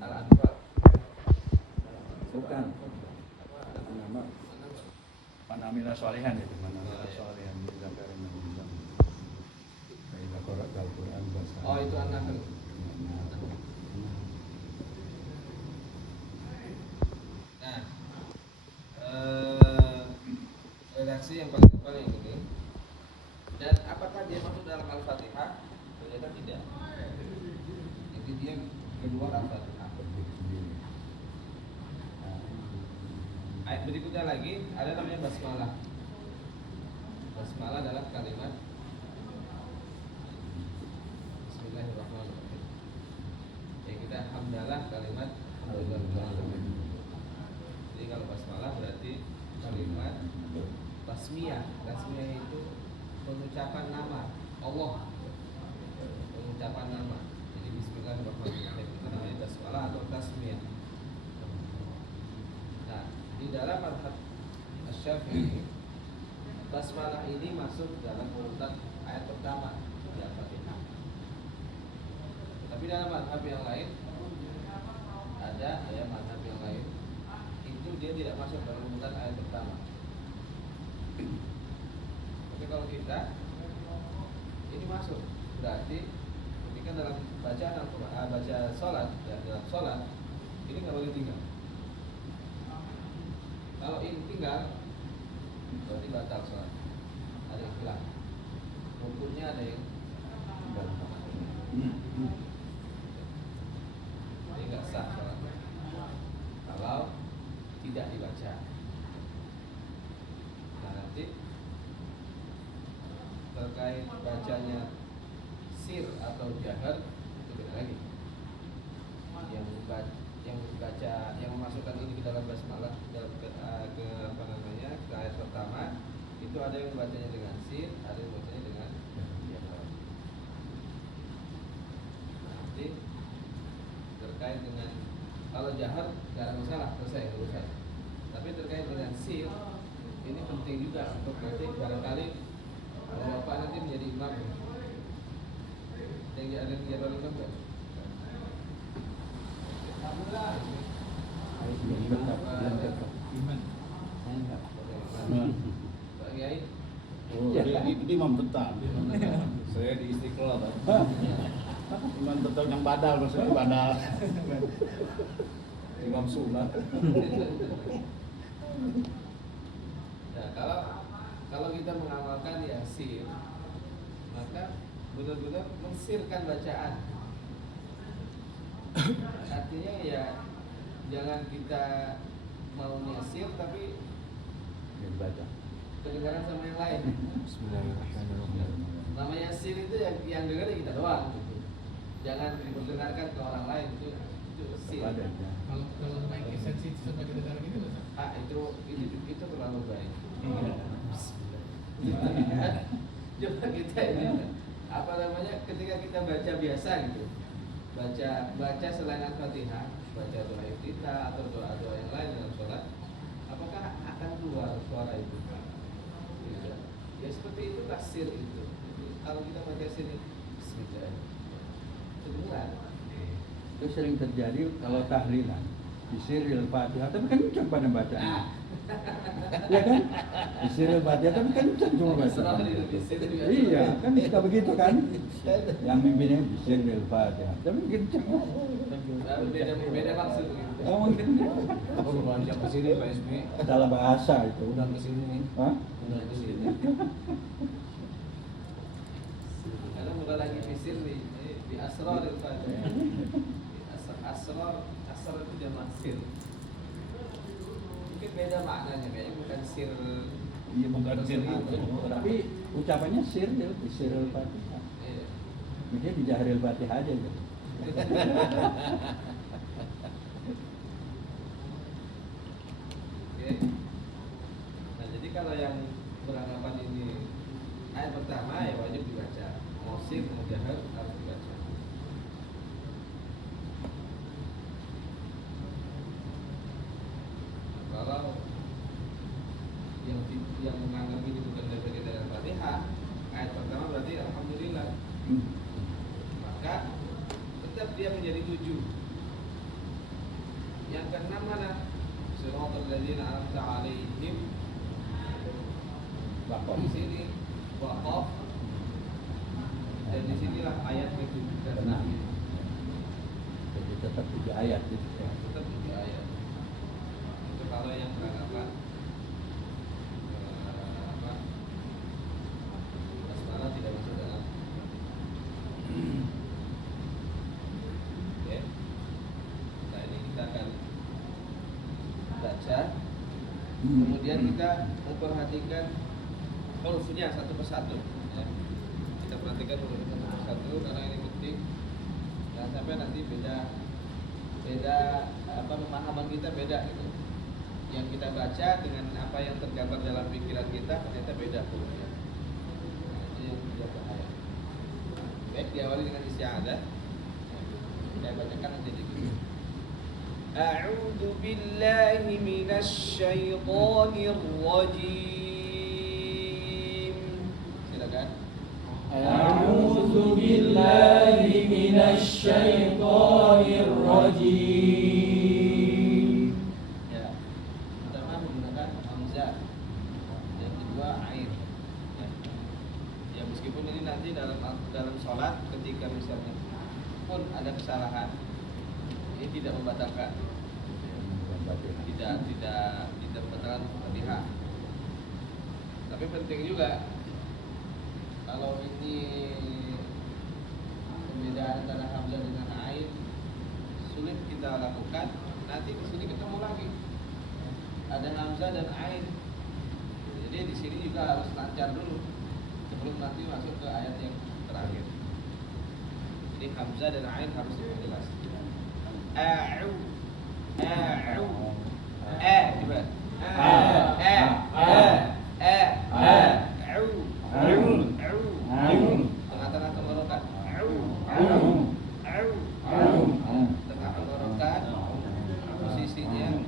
Al-Anfal. Bukan. Nama Panamila Solehan itu, Panamila Solehan di Zakarin Nabi. Kayak Al-Quran bahasa. Oh, itu An-Nahl. Nah, redaksi yang paling ini. Dan apakah dia masuk dalam Al-Fatihah? Ternyata tidak. Jadi dia keluar Al-Fatihah. Ayat berikutnya lagi ada namanya basmalah. Basmalah adalah kalimat Bismillahirrahmanirrahim. Ya, kita hamdalah kalimat hamdalah. Jadi kalau basmalah berarti kalimat tasmiyah. Tasmiyah itu pengucapan nama Allah. Pengucapan nama. Jadi Bismillahirrahmanirrahim itu namanya basmalah atau tasmiyah. Nah, di dalam mazhab Asy-Syafi'i basmalah ini masuk dalam urutan ayat pertama di Al-Fatihah. Tapi dalam mazhab yang lain ada mazhab yang lain itu dia tidak masuk dalam urutan ayat pertama. Tapi kalau kita ini masuk, berarti ketika dalam bacaan Al-Quran, baca sholat, ya, dalam sholat ini nggak boleh tinggal. Kalau ini tinggal, berarti batal sholat. Ada yang hilang. Rukunnya ada yang jadi nggak sah sholat. Kalau tidak dibaca. Nah, nanti terkait bacanya sir atau jahar itu beda lagi. Yang memasukkan ini ke dalam basmalah ke ayat pertama itu ada yang membacanya dengan sir, ada yang membacanya dengan jahar. Nanti terkait dengan kalau jahar nggak ada masalah, selesai urusan. Tapi terkait dengan sir ini penting juga untuk nanti barangkali kalau bapak nanti menjadi imam, yang ada jadwal imam kan? Pak Kiai? Oh, dia imam tetap. Saya di Istiqlal. Imam tetap yang badal, maksudnya badal. Imam Sunnah. Nah, kalau kita mengamalkan yasin, maka benar-benar mensirkan bacaan. Artinya ya jangan kita mau nyasir tapi Baca. kedengaran sama yang lain. Bismillahirrahmanirrahim. Namanya sir itu yang dengar ya kita doang. Gitu. Jangan diperdengarkan ke orang lain itu sir. Kalau main esensi sampai kedengaran itu nggak? Itu terlalu baik. Coba kita ini apa namanya ketika kita baca biasa gitu. Baca selain Al-Fatihah, baca doa iftitah atau doa-doa yang lain dalam sholat, apakah akan keluar suara itu? Ya seperti itu sir itu. Kalau kita baca sini, Bismillah, kedengaran. Itu sering terjadi kalau tahlilan di siril Fatihah, tapi kan kencang pada bacaan. Ya kan? Di siril Fatihah tapi kencang cuma bacaan. Iya, kan suka begitu kan? Yang mimpinnya di siril Fatihah, tapi kencang. Beda maksud gitu. Oh, mungkin Apa bukan jam kesini Pak SB? salah bahasa itu. Udah kesini nih. Hah? Udah kesini. Karena bukan lagi fisir di asrar Al-Fatihah. Asrar itu jamak sir. Mungkin beda maknanya, kayaknya bukan sir. Iya, bukan sir itu. Tapi ucapannya siril, di siril Fatihah. Iya. Mungkin di jahril Fatihah aja gitu. Oke. Nah, jadi kalau yang beranggapan ini ayat pertama ya wajib dibaca. Mau sir, mau jahar harus dibaca. Kalau yang menganggap ini bukan bagian dari Al-Fatihah, ayat pertama berarti alhamdulillah. Maka tetap dia menjadi 7. yang mana? Siratal ladzina an'amta 'alaihim. Di sini waqaf. Dan di sinilah ayat itu Benar. Jadi tetap 3 ayat itu. tetap 7 ayat. Itu kalau yang beranggapan basmalah tidak masuk dalam. Oke. Nah, ini kita akan baca. Kemudian kita memperhatikan hurufnya satu persatu. Ya. Kita perhatikan hurufnya satu persatu karena ini penting. Jangan sampai nanti beda pemahaman kita beda gitu. Yang kita baca dengan apa yang tergambar dalam pikiran kita ternyata beda hurufnya. Nah, ini yang tidak bahaya. Baik, diawali dengan isti'adzah. Saya bacakan aja dikit. A'udzu billahi minasy syaithanir rajim. Silakan. A'udzu billahi minasy syaithanir rajim. Ya. Pertama menggunakan hamzah. Yang kedua ain. Ya. Ya, meskipun ini nanti dalam salat ketika misalnya pun ada kesalahan, ini tidak membatalkan. Tidak membatalkan Fatihah. Tapi penting juga kalau ini perbedaan antara hamzah dengan ain sulit kita lakukan, nanti di sini ketemu lagi ada hamzah dan ain. Jadi di sini juga harus lancar dulu sebelum nanti masuk ke ayat yang terakhir. Jadi hamzah dan ain harus jelas. A'u, coba. Tengah-tengah tenggorokan. Tengah tenggorokan. Posisinya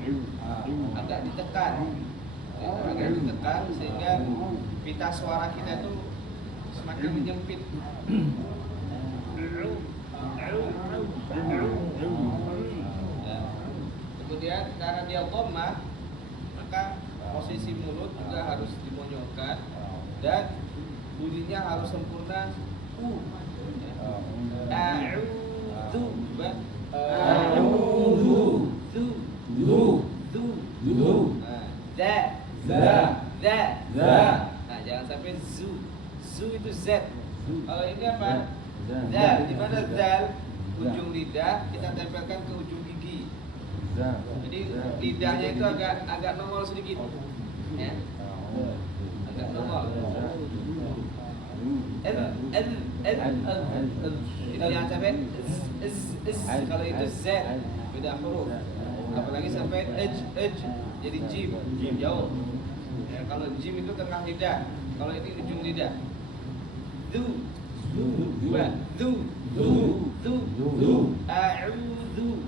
agak ditekan. Sehingga pita suara kita itu semakin menyempit. Kemudian karena dia dhammah, maka posisi mulut juga harus dimonyokkan dan bunyinya harus sempurna. A'udzu, Nah, jangan sampai zu. Zu itu z. Kalau ini apa? Zal. Di mana zal? Ujung lidah kita tempelkan ke ujung gigi. Jadi lidahnya itu agak nongol sedikit. Ya. Agak nongol. Ini jangan sampai kalau itu z beda huruf. Apalagi sampai jadi jim jauh. Ya, kalau jim itu tengah lidah, kalau ini ujung lidah. A'udzu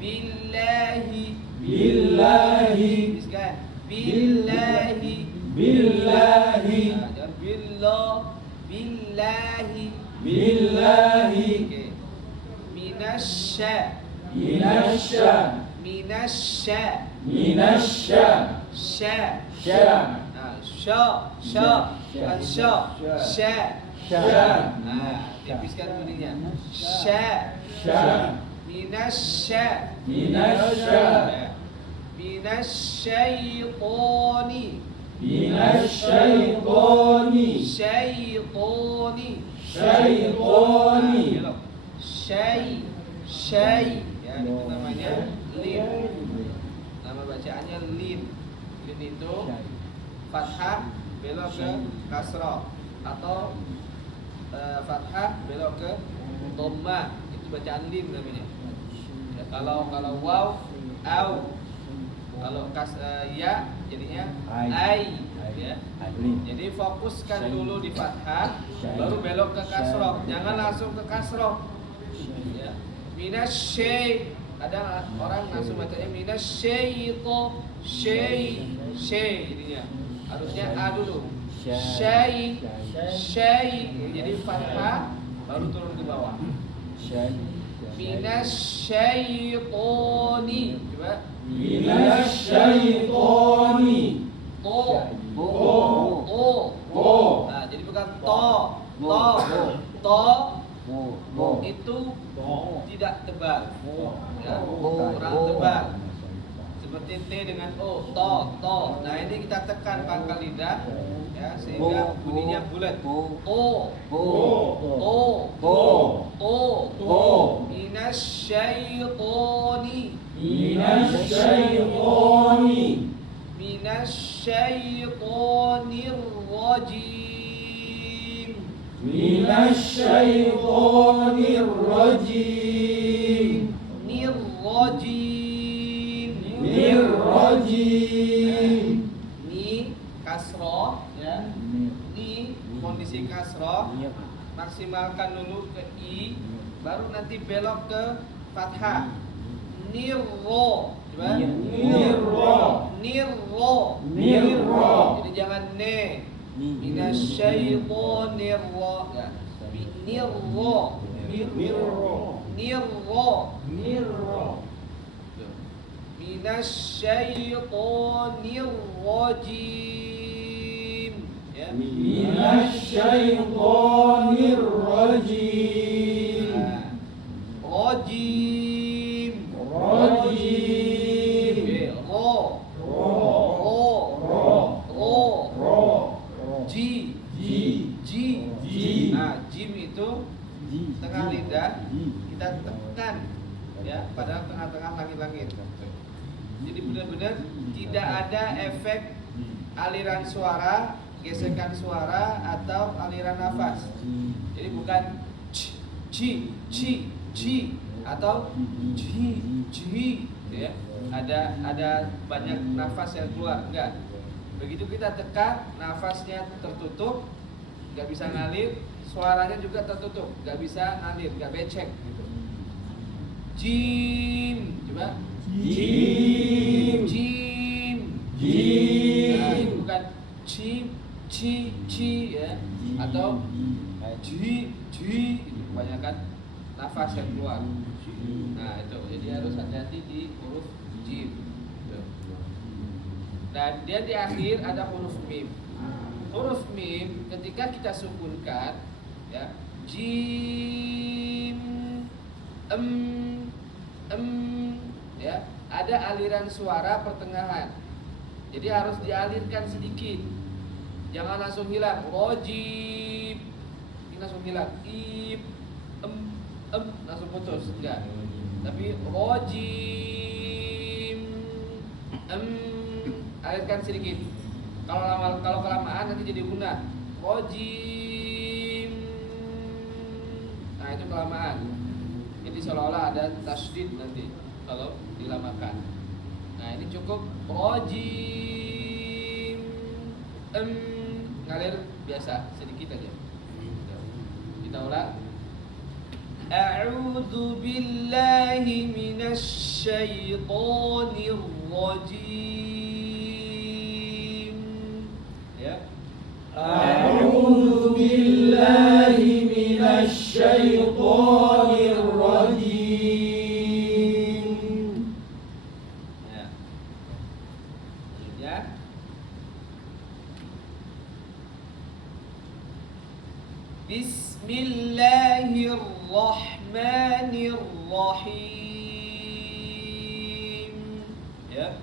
billahi billahi okay. Minasya tipiskan bunyinya syaitoni ya, itu namanya lin. Nama bacaannya lin. Lin itu fathah belok ke kasrah atau fathah belok ke dhammah, itu bacaan lin namanya. Ya, kalau waw au, kalau ya jadinya ai ya. Jadi fokuskan dulu di fathah baru belok ke kasrah, jangan langsung ke kasrah ya. Minasy, ada orang langsung bacanya minasyaito jadinya harusnya a dulu. Syai jadi fathah baru turun ke bawah. Minasyaitoni. Coba. Minasyaitoni. To. Nah, jadi bukan to. Itu tidak tebal. Ya, kurang tebal. Seperti T dengan O, to. Nah, ini kita tekan pangkal lidah ya sehingga bunyinya bulat. Minasyaitoni. Minasyaitonir rajim. Minasyaitonir rajim. Nirrajim. Ni kasroh ya. Ni kondisi kasroh. Maksimalkan dulu ke i, baru nanti belok ke fathah. Nirro. Coba. Nirro. Jadi jangan ne. Minasyaitonir ro. Ya. Nirro. Minasyaitonir rajim. Ya. Minasyaitonir rajim. Rajim. Rajim. Ro. Ji. Nah, jim itu tengah lidah kita tekan ya pada tengah-tengah langit-langit. Jadi benar-benar tidak ada efek aliran suara, gesekan suara atau aliran nafas. Jadi bukan ci atau ji ya. Ada banyak nafas yang keluar, enggak. Begitu kita tekan, nafasnya tertutup, nggak bisa ngalir, suaranya juga tertutup, nggak bisa ngalir, nggak becek gitu. Jim, coba. Jim. Nah, ini bukan ci ya, atau ji, itu kebanyakan nafas yang keluar. Nah itu, jadi harus hati-hati di huruf jim. Dan dia di akhir ada huruf mim. Huruf mim ketika kita sukunkan ya, jim, ya, ada aliran suara pertengahan. Jadi harus dialirkan sedikit. Jangan langsung hilang. Rojib. Ini langsung hilang. Ib, langsung putus. Enggak. Tapi rojim, alirkan sedikit. Kalau kelamaan nanti jadi gunah. Rojim. Nah itu kelamaan. Jadi seolah-olah ada tasydid nanti kalau dilamakan. Nah ini cukup rojim, ngalir biasa sedikit aja. Kita ulang. A'udzu billahi minasy syaithanir rajim. Ya. A'udzu billahi minasy syaithanir rajim. Ya. Ya. Bismillahirrahmanirrahim. Ya.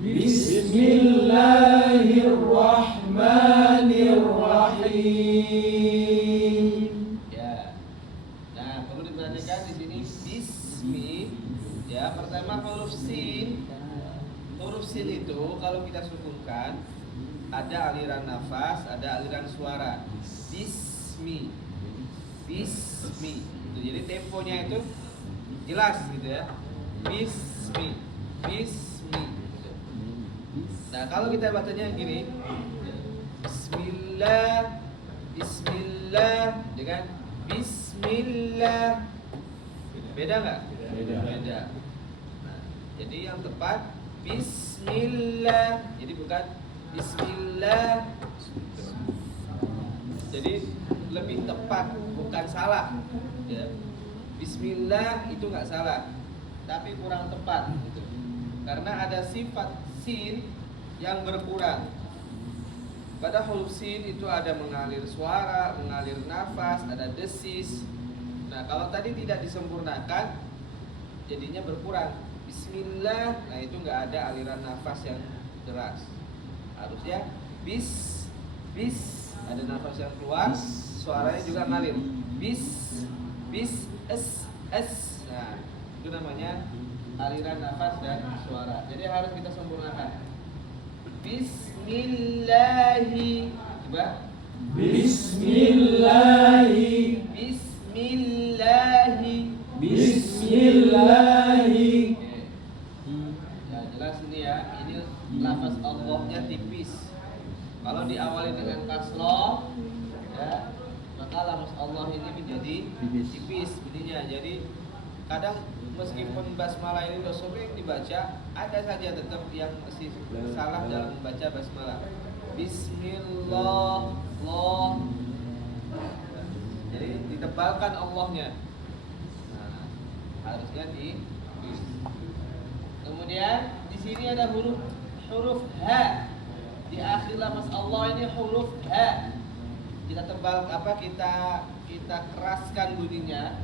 Bismillahirrahmanirrahim. Ya. Nah, perlu diperhatikan di sini bismi. Ya, pertama huruf sin. Huruf sin itu kalau kita sukunkan ada aliran nafas, ada aliran suara. Bismi. Itu jadi temponya itu jelas gitu ya. Bismi. Nah, kalau kita bacanya gini, Bismillah, ya kan? Bismillah. Beda nggak? Beda. Nah, jadi yang tepat Bismillah. Jadi bukan Bismillah. Jadi lebih tepat, bukan salah. Ya. Bismillah itu nggak salah, tapi kurang tepat gitu. Karena ada sifat sin yang berkurang. Pada huruf sin itu ada mengalir suara, mengalir nafas, ada desis. Nah, kalau tadi tidak disempurnakan, jadinya berkurang. Bismillah, nah itu nggak ada aliran nafas yang deras. Harusnya bis, ada nafas yang keluar, suaranya juga ngalir. Bis, es. Nah, itu namanya aliran nafas dan suara. Jadi harus kita sempurnakan. Bismillahi. Coba. Bismillahi. Bismillahi. Bismillahi. Oke. Ya, jelas ini ya. Ini lafaz Allahnya tipis. Kalau diawali dengan kasroh, ya, maka lafaz Allah ini menjadi tipis bunyinya. Jadi kadang meskipun basmalah ini udah sering dibaca, ada saja tetap yang masih salah dalam membaca basmalah. Bismillah, Allah. Jadi ditebalkan Allahnya. Nah, harusnya di. Kemudian di sini ada huruf H. Di akhir lafaz Allah ini huruf H. Kita tebal kita keraskan bunyinya.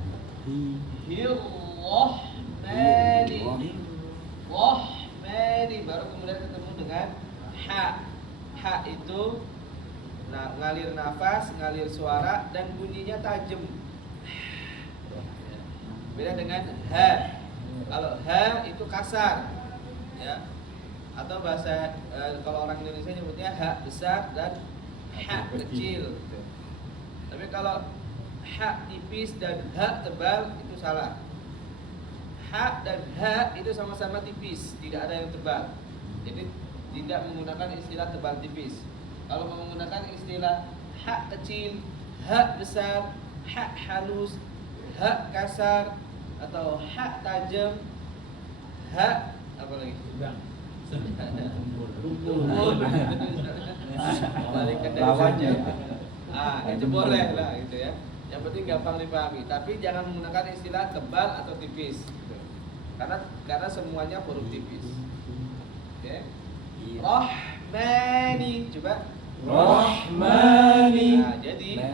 Rahmani, baru kemudian ketemu dengan ha. Ha itu ngalir nafas, ngalir suara dan bunyinya tajam. Beda dengan ha. Kalau ha itu kasar, ya. Atau bahasa kalau orang Indonesia nyebutnya ha besar dan ha kecil. Tapi kalau ha tipis dan ha tebal itu salah. Ha dan ha itu sama-sama tipis, tidak ada yang tebal. Jadi tidak menggunakan istilah tebal tipis. Kalau menggunakan istilah ha kecil, ha besar, ha halus, ha kasar atau ha tajam, ha apa lagi? Lawannya. Itu boleh lah gitu ya. Yang penting gampang dipahami. Tapi jangan menggunakan istilah tebal atau tipis. Karena semuanya huruf tipis. Oke. Rahmani, coba. Rahmani. Nah, jadi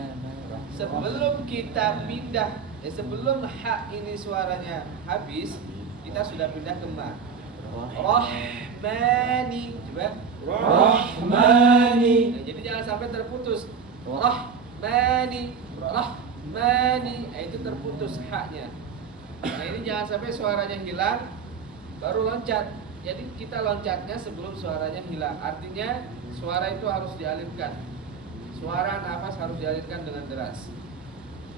sebelum kita pindah, sebelum ha ini suaranya habis, kita sudah pindah ke ma. Rahmani, coba. Rahmani. Nah, jadi jangan sampai terputus. Rahmani, Rahmani, itu terputus haknya. Nah ini jangan sampai suaranya hilang, baru loncat. Jadi kita loncatnya sebelum suaranya hilang. Artinya suara itu harus dialirkan. Suara nafas harus dialirkan dengan deras.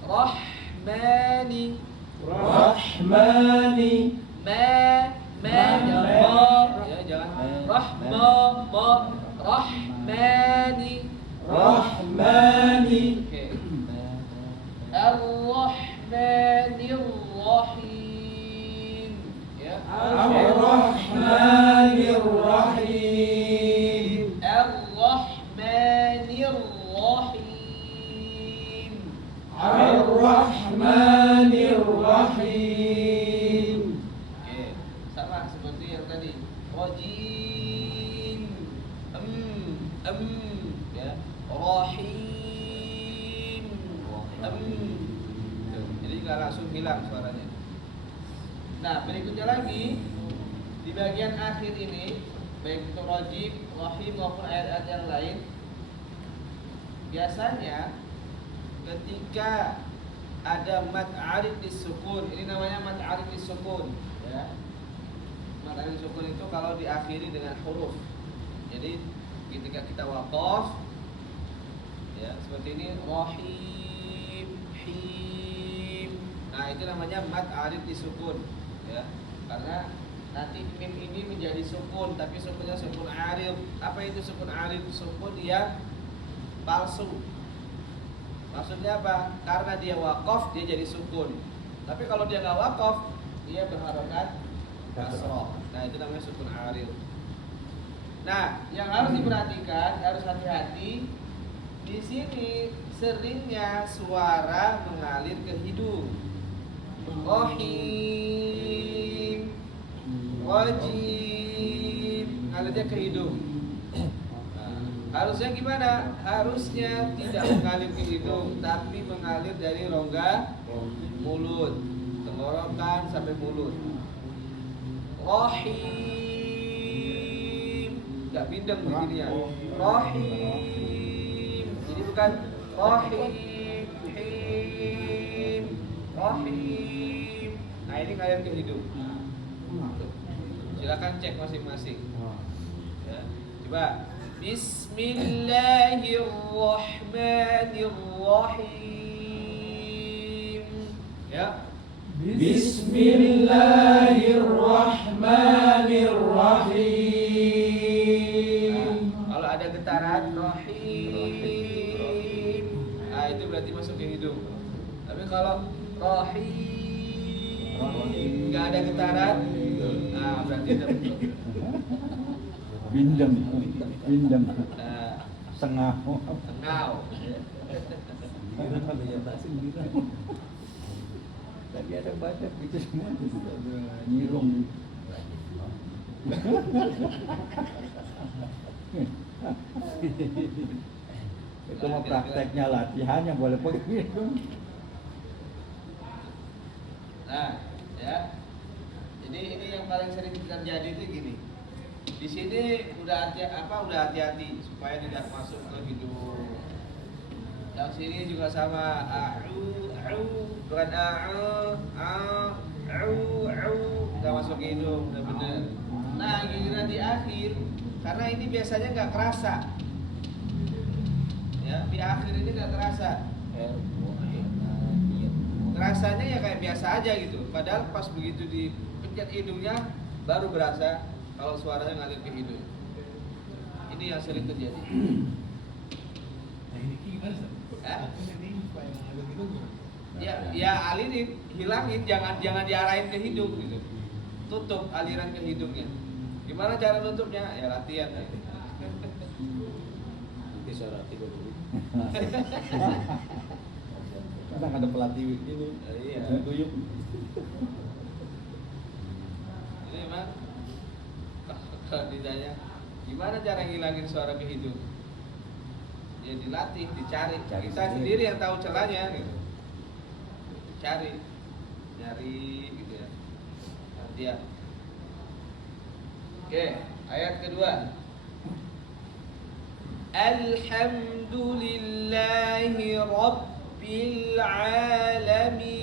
Rahmani, Rahmani. jangan Rahmani. Rahmani. Oke. Ar-Rahmanir-Rahim. Ya. Ar-Rahmanir-Rahim. Ar-Rahmanir-Rahim. Ar-Rahmanir-Rahim. Oke, sama seperti yang tadi. Rajim. Ya. Rahim. Jadi nggak langsung hilang suaranya. Nah, berikutnya lagi di bagian akhir ini, baik itu rajim, rahim maupun ayat-ayat yang lain, biasanya ketika ada mad arid disukun, ini namanya mad arid disukun, ya. Mad arid disukun itu kalau diakhiri dengan huruf. Jadi ketika kita waqaf, ya seperti ini, rahim, him. Nah itu namanya mad arid disukun, ya. Karena nanti mim ini menjadi sukun, tapi sukunnya sukun arid. Apa itu sukun arid? Sukun yang palsu. Maksudnya apa? Karena dia waqaf dia jadi sukun. Tapi kalau dia nggak waqaf dia berharokat kasroh. Nah itu namanya sukun arid. Nah yang harus diperhatikan, harus hati-hati. Di sini seringnya suara mengalir ke hidung. Rahim, Rajim, ngalirnya ke hidung. Harusnya gimana? Harusnya tidak mengalir ke hidung, tapi mengalir dari rongga mulut, tenggorokan sampai mulut. Rahim, nggak bindeng begini ya. Rahim, jadi bukan Rahim, Him, Rahim. Nah ini ngalir ke hidung. Silakan cek masing-masing. Ya, coba. Bismillahirrahmanirrahim. Ya. Bismillahirrahmanirrahim. Kalau ada getaran rahim, nah itu berarti masuk ke hidung. Tapi kalau rahim nggak ada getaran, nah berarti itu betul. Bindeng, bindeng, Nah, sengau. tengau. Tadi ada baca gitu semua, nyirung. Itu mau prakteknya latihannya boleh begitu. Nah, ya. Jadi ini yang paling sering terjadi itu gini. Di sini udah hati-hati supaya tidak masuk ke hidung. Yang sini juga sama, bukan nggak masuk ke hidung, udah bener. Nah giliran di akhir, karena ini biasanya nggak kerasa, ya di akhir ini nggak terasa. Rasanya ya kayak biasa aja gitu. Padahal pas begitu dipencet hidungnya baru berasa kalau suaranya ngalir ke hidung. Ini yang sering terjadi. Nah ini gimana Ustaz? Hah? Ini supaya mengalir gitu gimana? Ya alirin, hilangin, jangan diarahin ke hidung gitu. Tutup aliran ke hidungnya. Gimana cara tutupnya? Ya latihan. Nanti suara 30. Kadang ada pelatih ini, Iya. tuyuk. Ini memang kalau ditanya gimana cara ngilangin suara ke hidung? Ya dilatih, dicari. Cari Kita sendiri. sendiri yang tahu celahnya gitu. Cari, nyari gitu ya. Latihan. Oke, ayat kedua. Alhamdulillahi Rabbil Alamin.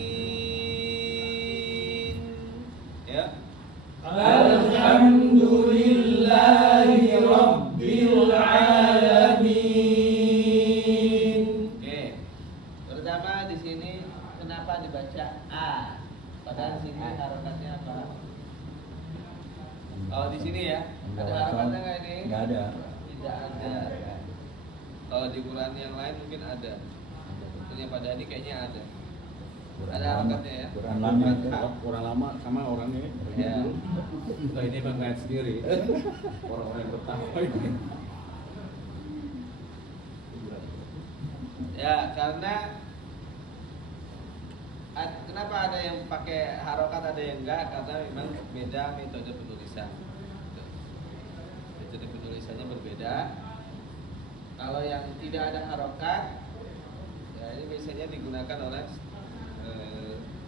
Ya. Alhamdulillahi Rabbil Alamin. Oke. Pertama di sini kenapa dibaca A? Padahal di sini harokatnya apa? Oh di sini ya. Ada harokatnya nggak ini? Nggak ada. Tidak ada. Kalau di Quran yang lain mungkin ada. Tentunya pada ini kayaknya ada. Ada harokatnya ya. Quran lama itu. Orang lama sama orangnya. Ya. Nah, ini bang lihat sendiri. Orang-orang yang pertama. Ya karena kenapa ada yang pakai harokat ada yang enggak? Karena memang beda metode penulisan. Metode penulisannya berbeda. Kalau yang tidak ada harokat, ya ini biasanya digunakan oleh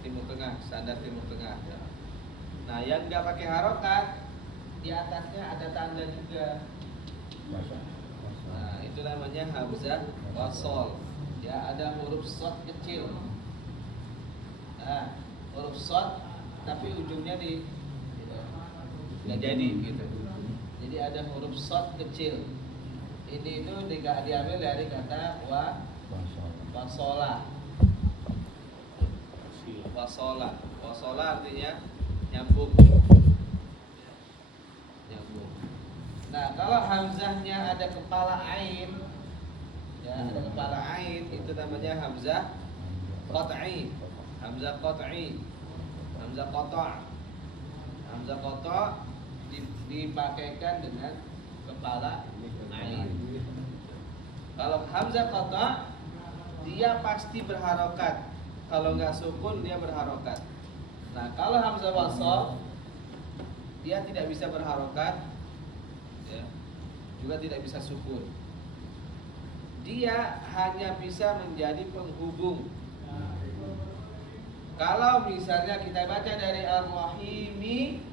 Timur Tengah, standar Timur Tengah. Nah yang enggak pakai harokat, di atasnya ada tanda juga. Nah itu namanya hamzah wasol. Ya ada huruf shad kecil. Nah, huruf shad tapi ujungnya nggak jadi gitu. Jadi ada huruf shad kecil. Ini itu diambil dari kata wasola. Wasola artinya nyambung. Nyambung. Nah, kalau hamzahnya ada kepala ain, ya ada kepala ain itu namanya hamzah qat'i. Hamzah qat'i. Hamzah qata'. Hamzah qata' dipakaikan dengan kepala ain. Kalau hamzah qata' dia pasti berharokat. Kalau nggak sukun dia berharokat. Nah, kalau hamzah wasal dia tidak bisa berharokat, ya, juga tidak bisa sukun. Dia hanya bisa menjadi penghubung. Kalau misalnya kita baca dari Ar-Rahimi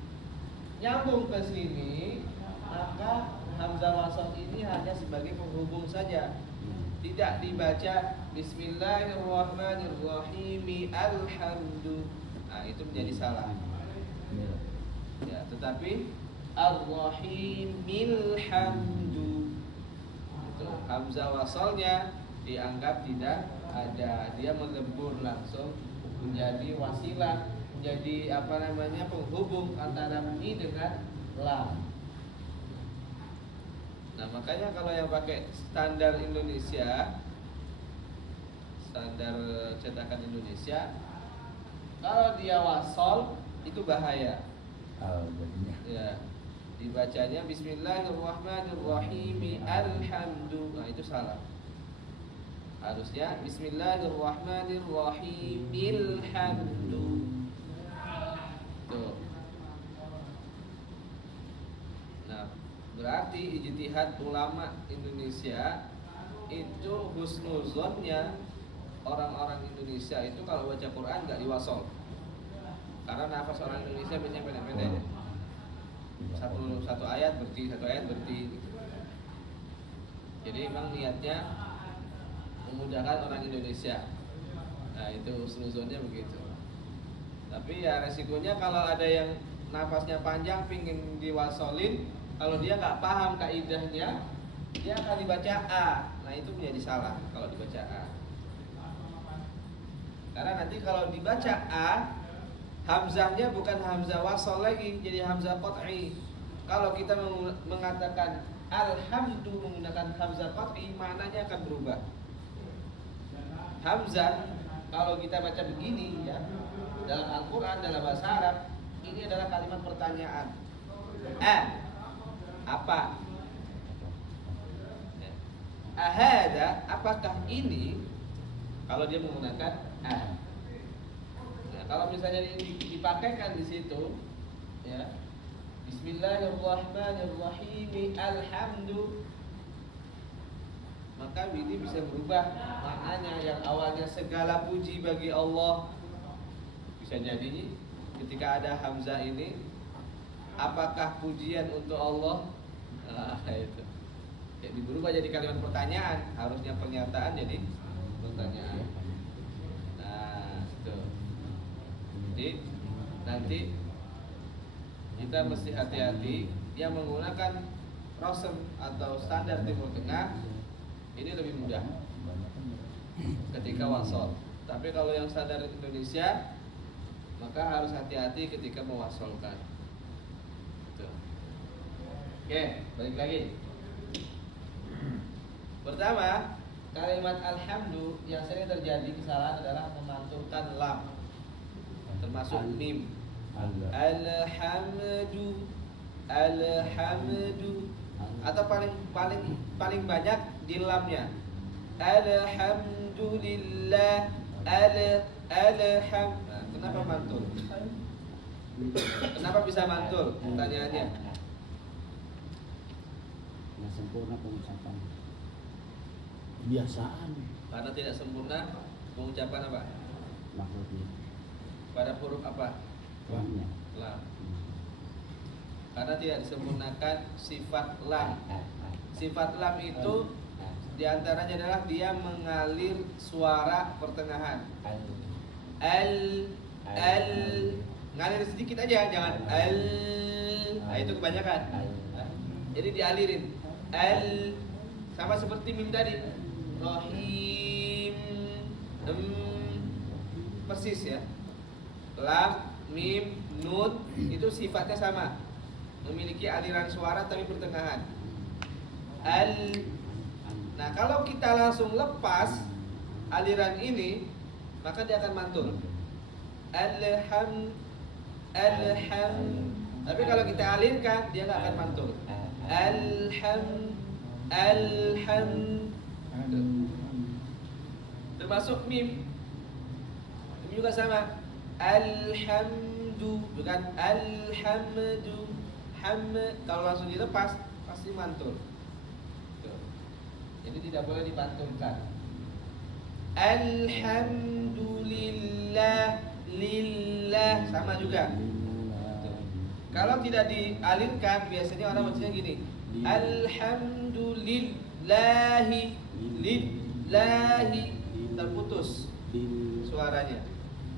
nyambung ke sini, maka hamzah wasal ini hanya sebagai penghubung saja. Tidak dibaca Bismillahirrahmanirrahim alhamdu. Nah, itu menjadi salah. Ya, tetapi Ar-Rahimil hamdu. Itu hamzah wasalnya dianggap tidak ada. Dia melebur langsung menjadi wasilah, menjadi penghubung antara mi dengan lam. Nah, makanya kalau yang pakai standar Indonesia, standar cetakan Indonesia, kalau dia wasol itu bahaya. Jadinya. Ya, dibacanya Bismillahirrahmanirrahim alhamdu. Nah, itu salah. Harusnya Bismillahirrahmanirrahim alhamdu. Tuh. Nah, berarti ijtihad ulama Indonesia itu husnuzonnya orang-orang Indonesia itu kalau baca Quran nggak diwasol, karena nafas orang Indonesia biasanya pendek-pendek. Satu ayat berhenti, satu ayat berhenti. Jadi memang niatnya memudahkan orang Indonesia. Nah, itu husnuzonnya begitu. Tapi ya resikonya kalau ada yang nafasnya panjang pingin diwasolin, kalau dia nggak paham kaidahnya, dia akan dibaca A. Nah, itu menjadi salah kalau dibaca A. Karena nanti kalau dibaca A, hamzahnya bukan hamzah wasal lagi, jadi hamzah qat'i. Kalau kita mengatakan alhamdu menggunakan hamzah qat'i, maknanya akan berubah. Hamzah kalau kita baca begini ya, dalam Al-Qur'an, dalam bahasa Arab, ini adalah kalimat pertanyaan. Apa? Ahada, apakah ini? Kalau dia menggunakan a. Nah, kalau misalnya dipakaikan di situ, ya, Bismillahirrahmanirrahim alhamdu, maka ini bisa berubah maknanya. Yang awalnya segala puji bagi Allah, bisa jadi ketika ada hamzah ini, apakah pujian untuk Allah? Nah, itu jadi berubah jadi kalimat pertanyaan. Harusnya pernyataan jadi pertanyaan. Nah, itu. Jadi nanti kita mesti hati-hati yang menggunakan rosem atau standar Timur Tengah. Ini lebih mudah ketika wasol. Tapi kalau yang standar Indonesia, maka harus hati-hati ketika mewasolkan. Gitu. Oke, balik lagi. Pertama, kalimat alhamdu yang sering terjadi kesalahan adalah memantulkan lam, termasuk mim. Alhamdu, atau paling banyak di lamnya. Alhamdulillah, kenapa mantul? Kenapa bisa mantul? Pertanyaannya. Nah, sempurna pengucapan. Kebiasaan Karena tidak sempurna pengucapan apa? maksudnya. Pada huruf apa? Lamnya. Lam. Karena tidak disempurnakan sifat lam. Sifat lam itu diantaranya adalah dia mengalir suara pertengahan. Ngalir sedikit aja, jangan al. Nah, itu kebanyakan. Jadi dialirin. Sama seperti mim tadi. Rahim. Persis ya. Lam, mim, nun itu sifatnya sama. Memiliki aliran suara tapi pertengahan. Nah, kalau kita langsung lepas aliran ini, maka dia akan mantul. Tapi kalau kita alirkan, dia nggak akan mantul. Termasuk mim. Mim juga sama. Alhamdulillah. alhamdu, bukan alhamdu. Kalau langsung dilepas pasti mantul. Tuh. Jadi tidak boleh dipantulkan. Alhamdulillah, lillah sama juga. Tuh. Kalau tidak dialirkan biasanya orang bacanya gini. Alhamdulillahi, lillahi, terputus suaranya.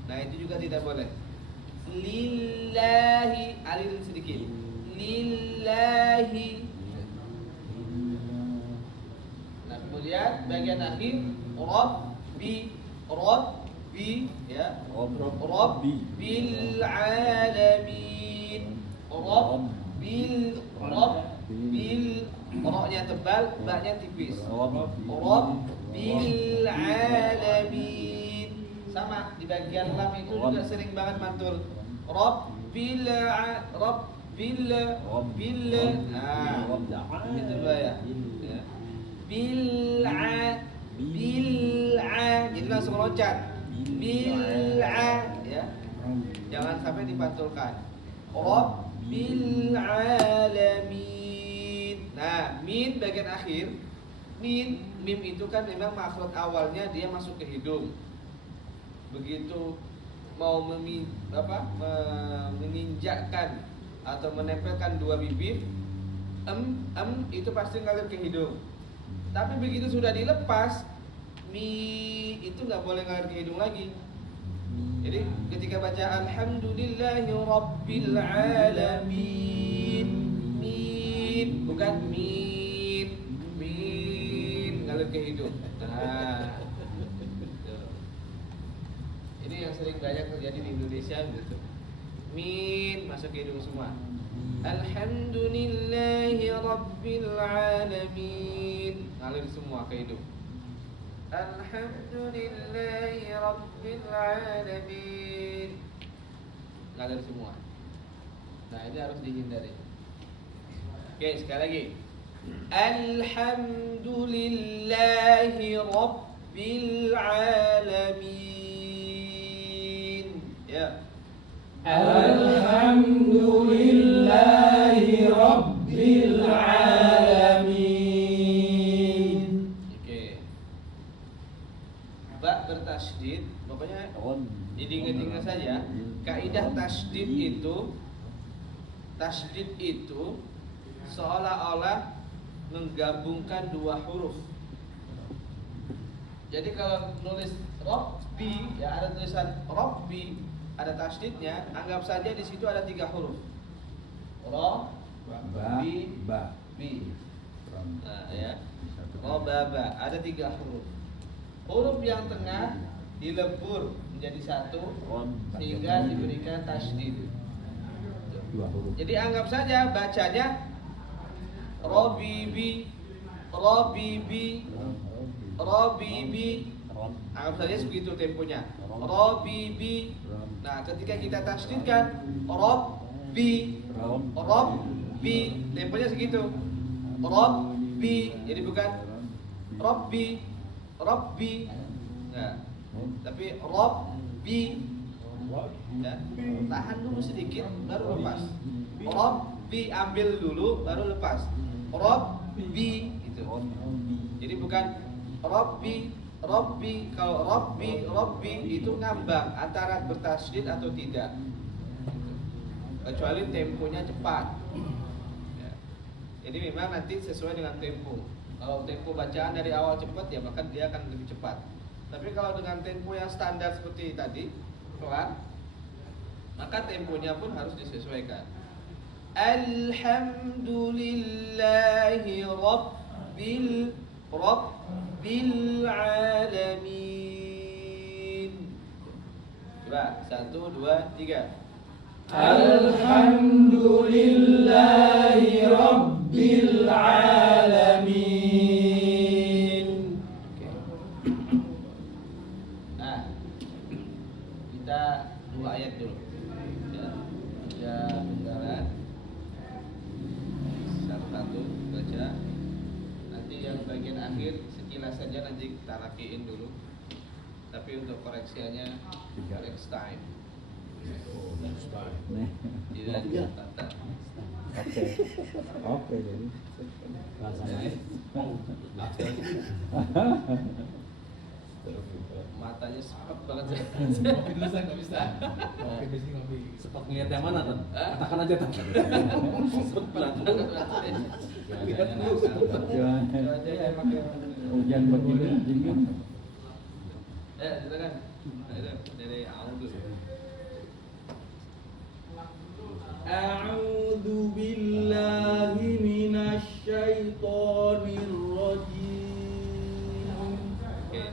Nah itu juga tidak boleh. Lillahi, alirin sedikit. Lillahi. Nah kemudian bagian akhir Rabbi, Rabbi ya. Rabbil alamin. Rabbil Ra-nya tebal, ba-nya tipis. Rabbil alamin. Sama di bagian lam itu juga sering banget mantul. Rabbil. Nah, itu ya. Bil'a. Jadi langsung loncat. Bil'a ya. Jangan sampai dipantulkan. Rabbil alamin. Nah, min bagian akhir. Mim itu kan memang makhraj awalnya dia masuk ke hidung. Begitu mau menginjakkan atau menempelkan dua bibir, itu pasti ngalir ke hidung. Tapi begitu sudah dilepas, mi itu nggak boleh ngalir ke hidung lagi. Jadi ketika baca alhamdulillahi rabbil alamin, min bukan min ngalir ke hidung. Nah, ini yang sering banyak terjadi di Indonesia gitu. Min masuk ke hidung semua. Alhamdulillahi rabbil alamin, ngalir semua ke hidung. Alhamdulillahi rabbil alamin, ngalir semua. Nah ini harus dihindari. Oke sekali lagi. Alhamdulillahi rabbil alamin. Ya. Alhamdulillahi rabbil alamin. Oke. Ba bertasydid, pokoknya diingat-ingat saja. Kaidah tasydid itu seolah-olah menggabungkan dua huruf. Jadi kalau nulis Rabbi, ya ada tulisan Rabbi, ada tasydidnya, anggap saja di situ ada tiga huruf. Ra, bi, bi. Nah, ya. Robaba, ada tiga huruf. Huruf yang tengah dilebur menjadi satu sehingga diberikan tasydid. Jadi anggap saja bacanya Rabibi, Rabibi, Rabibi. Anggap saja begitu temponya. Rabibi. Nah, ketika kita tasydidkan Rabbi, Rabbi, temponya segitu. Rabbi. Jadi bukan Rabbi, Rabbi. Nah, tapi Rabbi. Ya, tahan dulu sedikit baru lepas. Rabbi, ambil dulu baru lepas. Rabbi itu. Jadi bukan Rabbi, Rabbi. Kalau Rabbi, Rabbi itu ngambang antara bertasydid atau tidak. Kecuali temponya cepat. Ya. Jadi memang nanti sesuai dengan tempo. Kalau tempo bacaan dari awal cepat ya maka dia akan lebih cepat. Tapi kalau dengan tempo yang standar seperti tadi, pelan, maka temponya pun harus disesuaikan. Alhamdulillahi rabbil alamin. Coba 1, 2, 3. Alhamdulillahi rabbil alamin. Oke. Nah, kita dua ayat dulu. Ya, bentar. Satu-satu baca. Nanti yang bagian akhir sekilas saja nanti kita rapiin dulu. Tapi untuk koreksiannya next time. Nih. Tidak ditata. Oke. Oke jadi. Rasanya Matanya sepet banget. Ngopi dulu saya nggak bisa. Ngopi di sini ngopi. Sepak ngeliat yang mana tuh? Katakan aja tuh. Cuacanya emang Hujan begini dingin. silakan. Nah, itu dari Audu. A'udzu billahi minasy syaithanir rajim. Oke,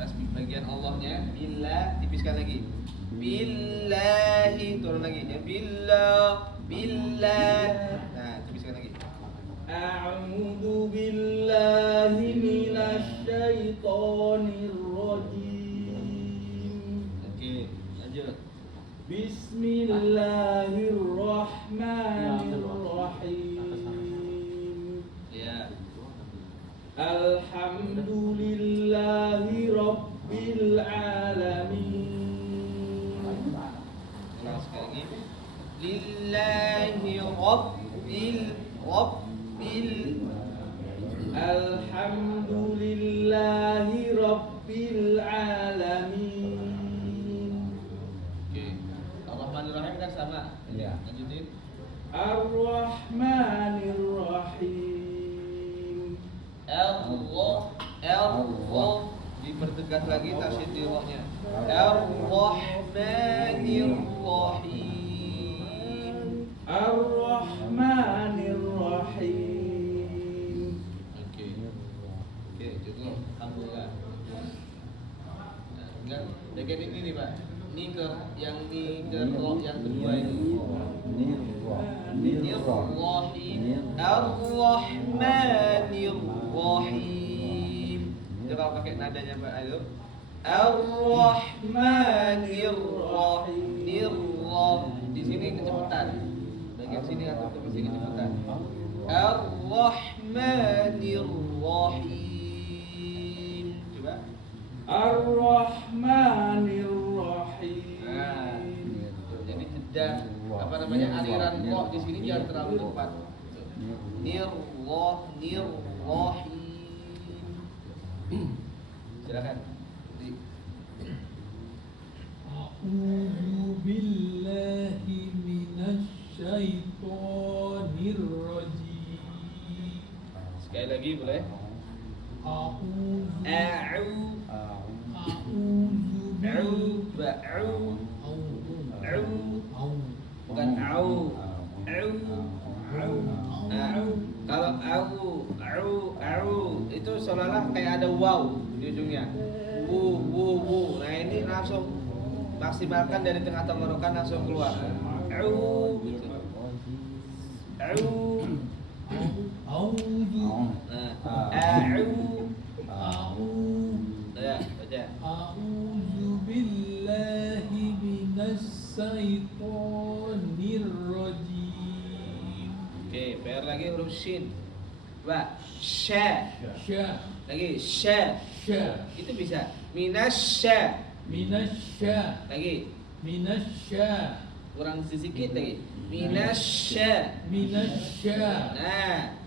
pas bagian Allahnya, billah tipiskan lagi. Billahi turun lagi ya. Billah, billah. Nah, tipiskan lagi. A'udzu billahi minasy syaithanir rajim. Oke, lanjut. Bismillahirrahmanirrahim. Ya. Alhamdulillahi rabbil alamin. Ulang sekali lagi. Lillahi rabbil Alhamdulillahi rabbil alamin. Oke. Ar-Rahmanir-Rahim kan sama. Iya. Lanjutin. Ar-Rahmanir-Rahim. Allah dipertegas lagi tasydid di rohnya. Ar-Rahmanir-Rahim. Ar-Rahmanir-Rahim. Oke. Oke, cukup. Alhamdulillah. Nah, enggak, bagian ini nih, Pak. Ini ke yang di ke roh yang kedua itu. Nirrahim. Ar-Rahmanir-Rahim. Coba pakai nadanya Pak, ayo. Ar-Rahmanir-Rahim. Di sini kecepatan. Bagian sini atau ke sini kecepatan. Ar-Rahmanir-Rahim. Coba. Ar-Rahmanir-Rahim. Nah, jadi jeda apa namanya aliran roh di sini jangan terlalu cepat. Nirrahim. Silakan. A'udzu billahi minasy syaithanir rajim. Sekali lagi boleh? A'udzu Bukan au. Kalau au itu seolah-olah kayak ada wow di ujungnya. Wu. Nah ini langsung maksimalkan dari tengah tenggorokan langsung keluar. Au gitu. A'udzu Nah, ya, baca. A'udzu billahi minasy syaithanir rajim. Oke, PR lagi huruf shin. Coba sya. Sya Lagi sya. sya Itu bisa. Minasya. minasya Lagi. minasya Kurang sedikit lagi. Minasya. minasya. Nah,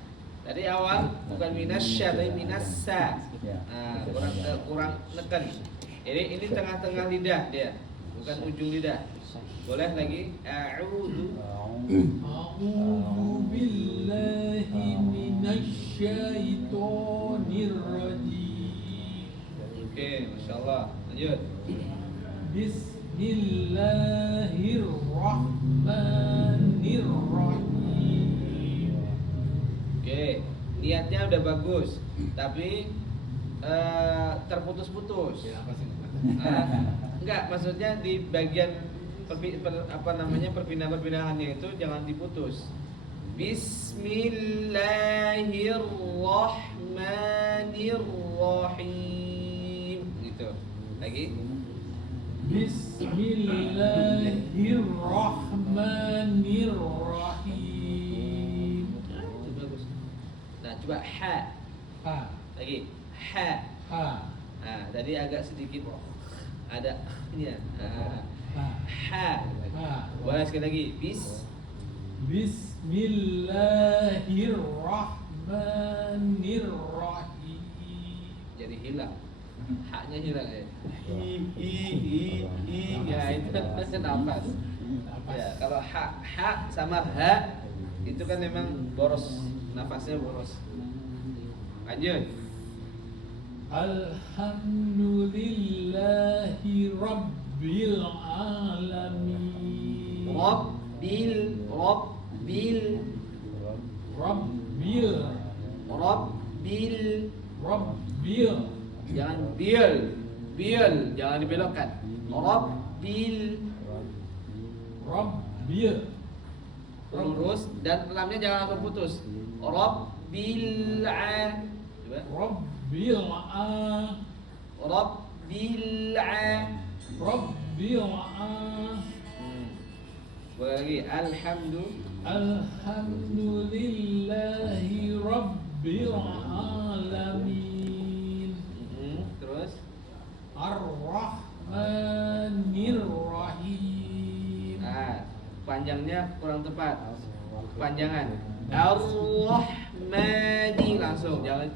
tadi awal bukan minasya tapi minassa. Ya. Nah, kurang neken. Ini tengah-tengah lidah dia, bukan ujung lidah. Boleh lagi. A'udzu. A'udzu billahi minasy syaithanir rajim. Oke, masya Allah. Lanjut. Bismillahirrahmanirrahim. Oke, niatnya udah bagus, tapi terputus-putus. Ya apa sih? Enggak, maksudnya di bagian perpindahan-perpindahannya itu jangan diputus. Bismillahirrahmanirrahim. Gitu. Lagi. Bismillahirrahmanirrahim. Itu bagus. Nah, coba ha. Ha Lagi. Ha. ha Nah, tadi agak sedikit ada ini ya. Ha. Boleh sekali lagi. Bismillahirrahmanirrahim. Jadi hilang. Haknya hilang ya. Hi. Ya itu nafas. Ya, kalau ha sama ha itu kan memang boros, nafasnya boros. Lanjut. Alhamdulillahi Rabbil Alamin. Rabbil jangan bil jangan dibelokkan. Rabbil lurus dan lamnya jangan langsung putus. Rabbil coba. Rabbil Boleh lagi. Alhamdulillahi Rabbil Alamin. Terus Ar-Rahmanir-Rahim. nah, panjangnya kurang tepat. Panjangan Ar-Rahmani langsung. Jangan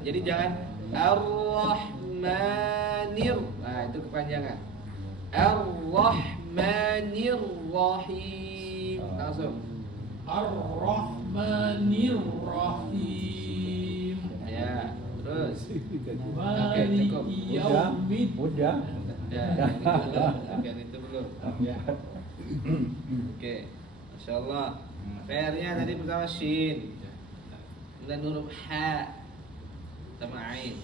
Ar-Rahmanir. Nah, itu kepanjangan. Ar-Rahmanir-Rahim. Langsung. Ar-Rahmanir-Rahim. Ya, terus. Maliki cukup. Udah. Ya, itu belum. Ya. Oke. Masyaallah. PR-nya tadi pertama shin. Kemudian huruf ha sama ain.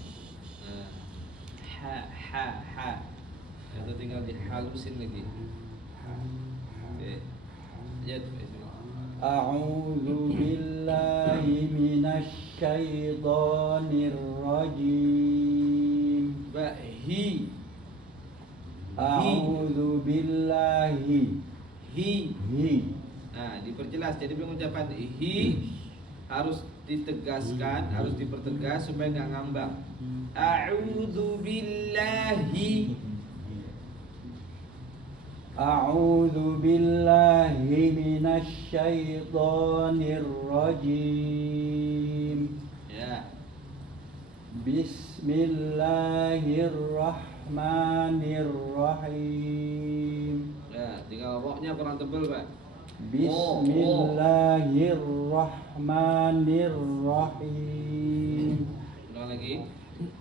Nah, ha. Itu tinggal dihalusin lagi. Oke. Lanjut. A'udzu billahi minasy syaithanir rajim. Hi. A'udzu billahi. Hi. Hi. Nah, diperjelas. Jadi pengucapan hi harus ditegaskan, harus dipertegas supaya nggak ngambang. A'udzu billahi. A'udzu billahi minasy syaithanir rajim. Ya. Bismillahirrahmanirrahim. Ya, tinggal rohnya kurang tebal, Pak. Bismillahirrahmanirrahim. Ulang lagi.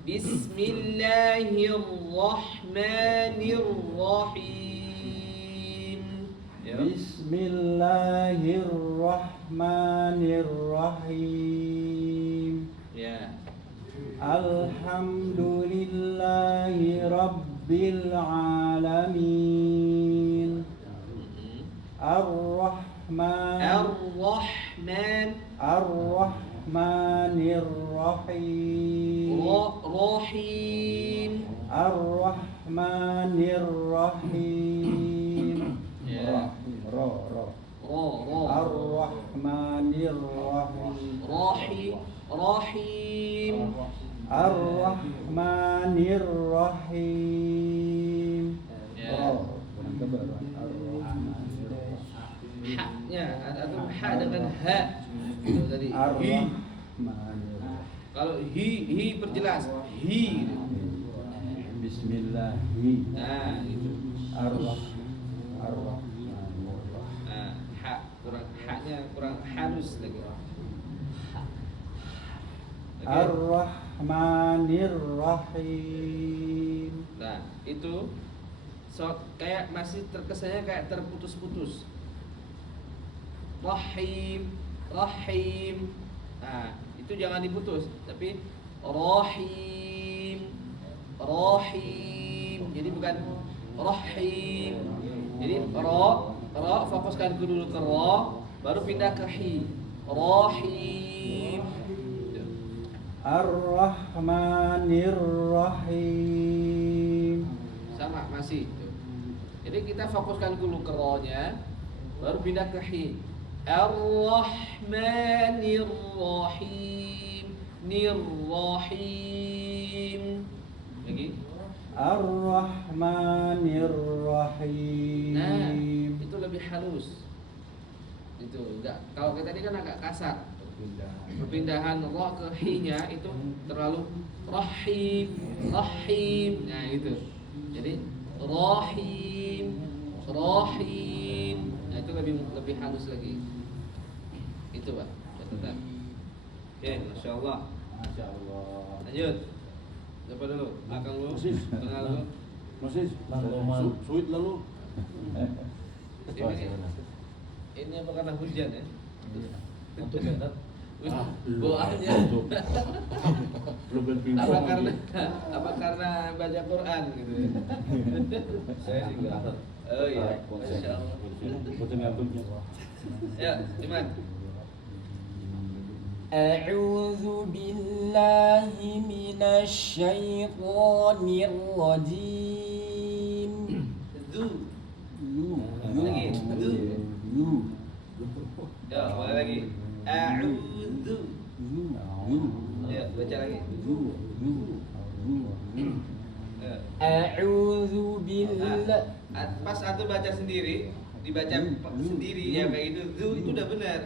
Bismillahirrahmanirrahim. Ya. Bismillahirrahmanirrahim. Ya. Alhamdulillahi Rabbil Alamin. Ar-Rahman. Ar-Rahmanir-Rahim. Rahim. Ar-Rahmanir-Rahim. Ya. Ro. Ra. Ar-Rahmanir-Rahim. Rahim. Ar-Rahmanir-Rahim. Ya. Ro. Kurang tebal. Ar-Rahmanir-Rahim. Ha-nya atau ha dengan ha. Itu tadi. Hi. Ar-Rahmanir-Rahim. Kalau hi perjelas. Hi. Bismillahi. Nah, gitu. Ar-Rahmanir-Rahim. Nah, haknya kurang halus lagi. Oke. Ar-Rahmanir-Rahim. Nah, itu kayak masih terkesannya kayak terputus-putus. Rahim. Nah, itu jangan diputus, tapi Rahim. Jadi bukan Rahim. Jadi ra fokuskan dulu ke ra, baru pindah ke hi. Rahim. Ar-Rahmanir-Rahim. Sama masih. Jadi kita fokuskan dulu ke ra-nya, baru pindah ke hi. Ar-Rahmanir-Rahim. Nirrahim. Lagi. Ar-Rahmanir Rahim. Nah, itu lebih halus. Itu enggak. Kalau kita tadi kan agak kasar. Perpindahan ra ke hi-nya itu terlalu rahim, rahim. Nah, itu. Jadi rahim, rahim. Nah, itu lebih halus lagi. Itu, Pak. Catatan. Oke, Masya Allah. Masya Allah. Lanjut. Siapa dulu? Belakang dulu. Persis. Tengah dulu. Masih suit lalu. Ini apa karena hujan ya? Untuk benar. Doanya. Belum berpindah. Apa karena baca Quran gitu ya? Saya sih nggak ada. Oh iya. Masya Allah. Foto ngantuknya. Ya, Iman. أعوذ بالله من الشيطان الرجيم Zu. Lagi. Zu. Ya, mulai lagi. A'udzu. Ya, baca lagi. Ya. أعوذ بالله Pas antum baca sendiri, dibaca sendiri ya kayak gitu. Zu itu udah benar.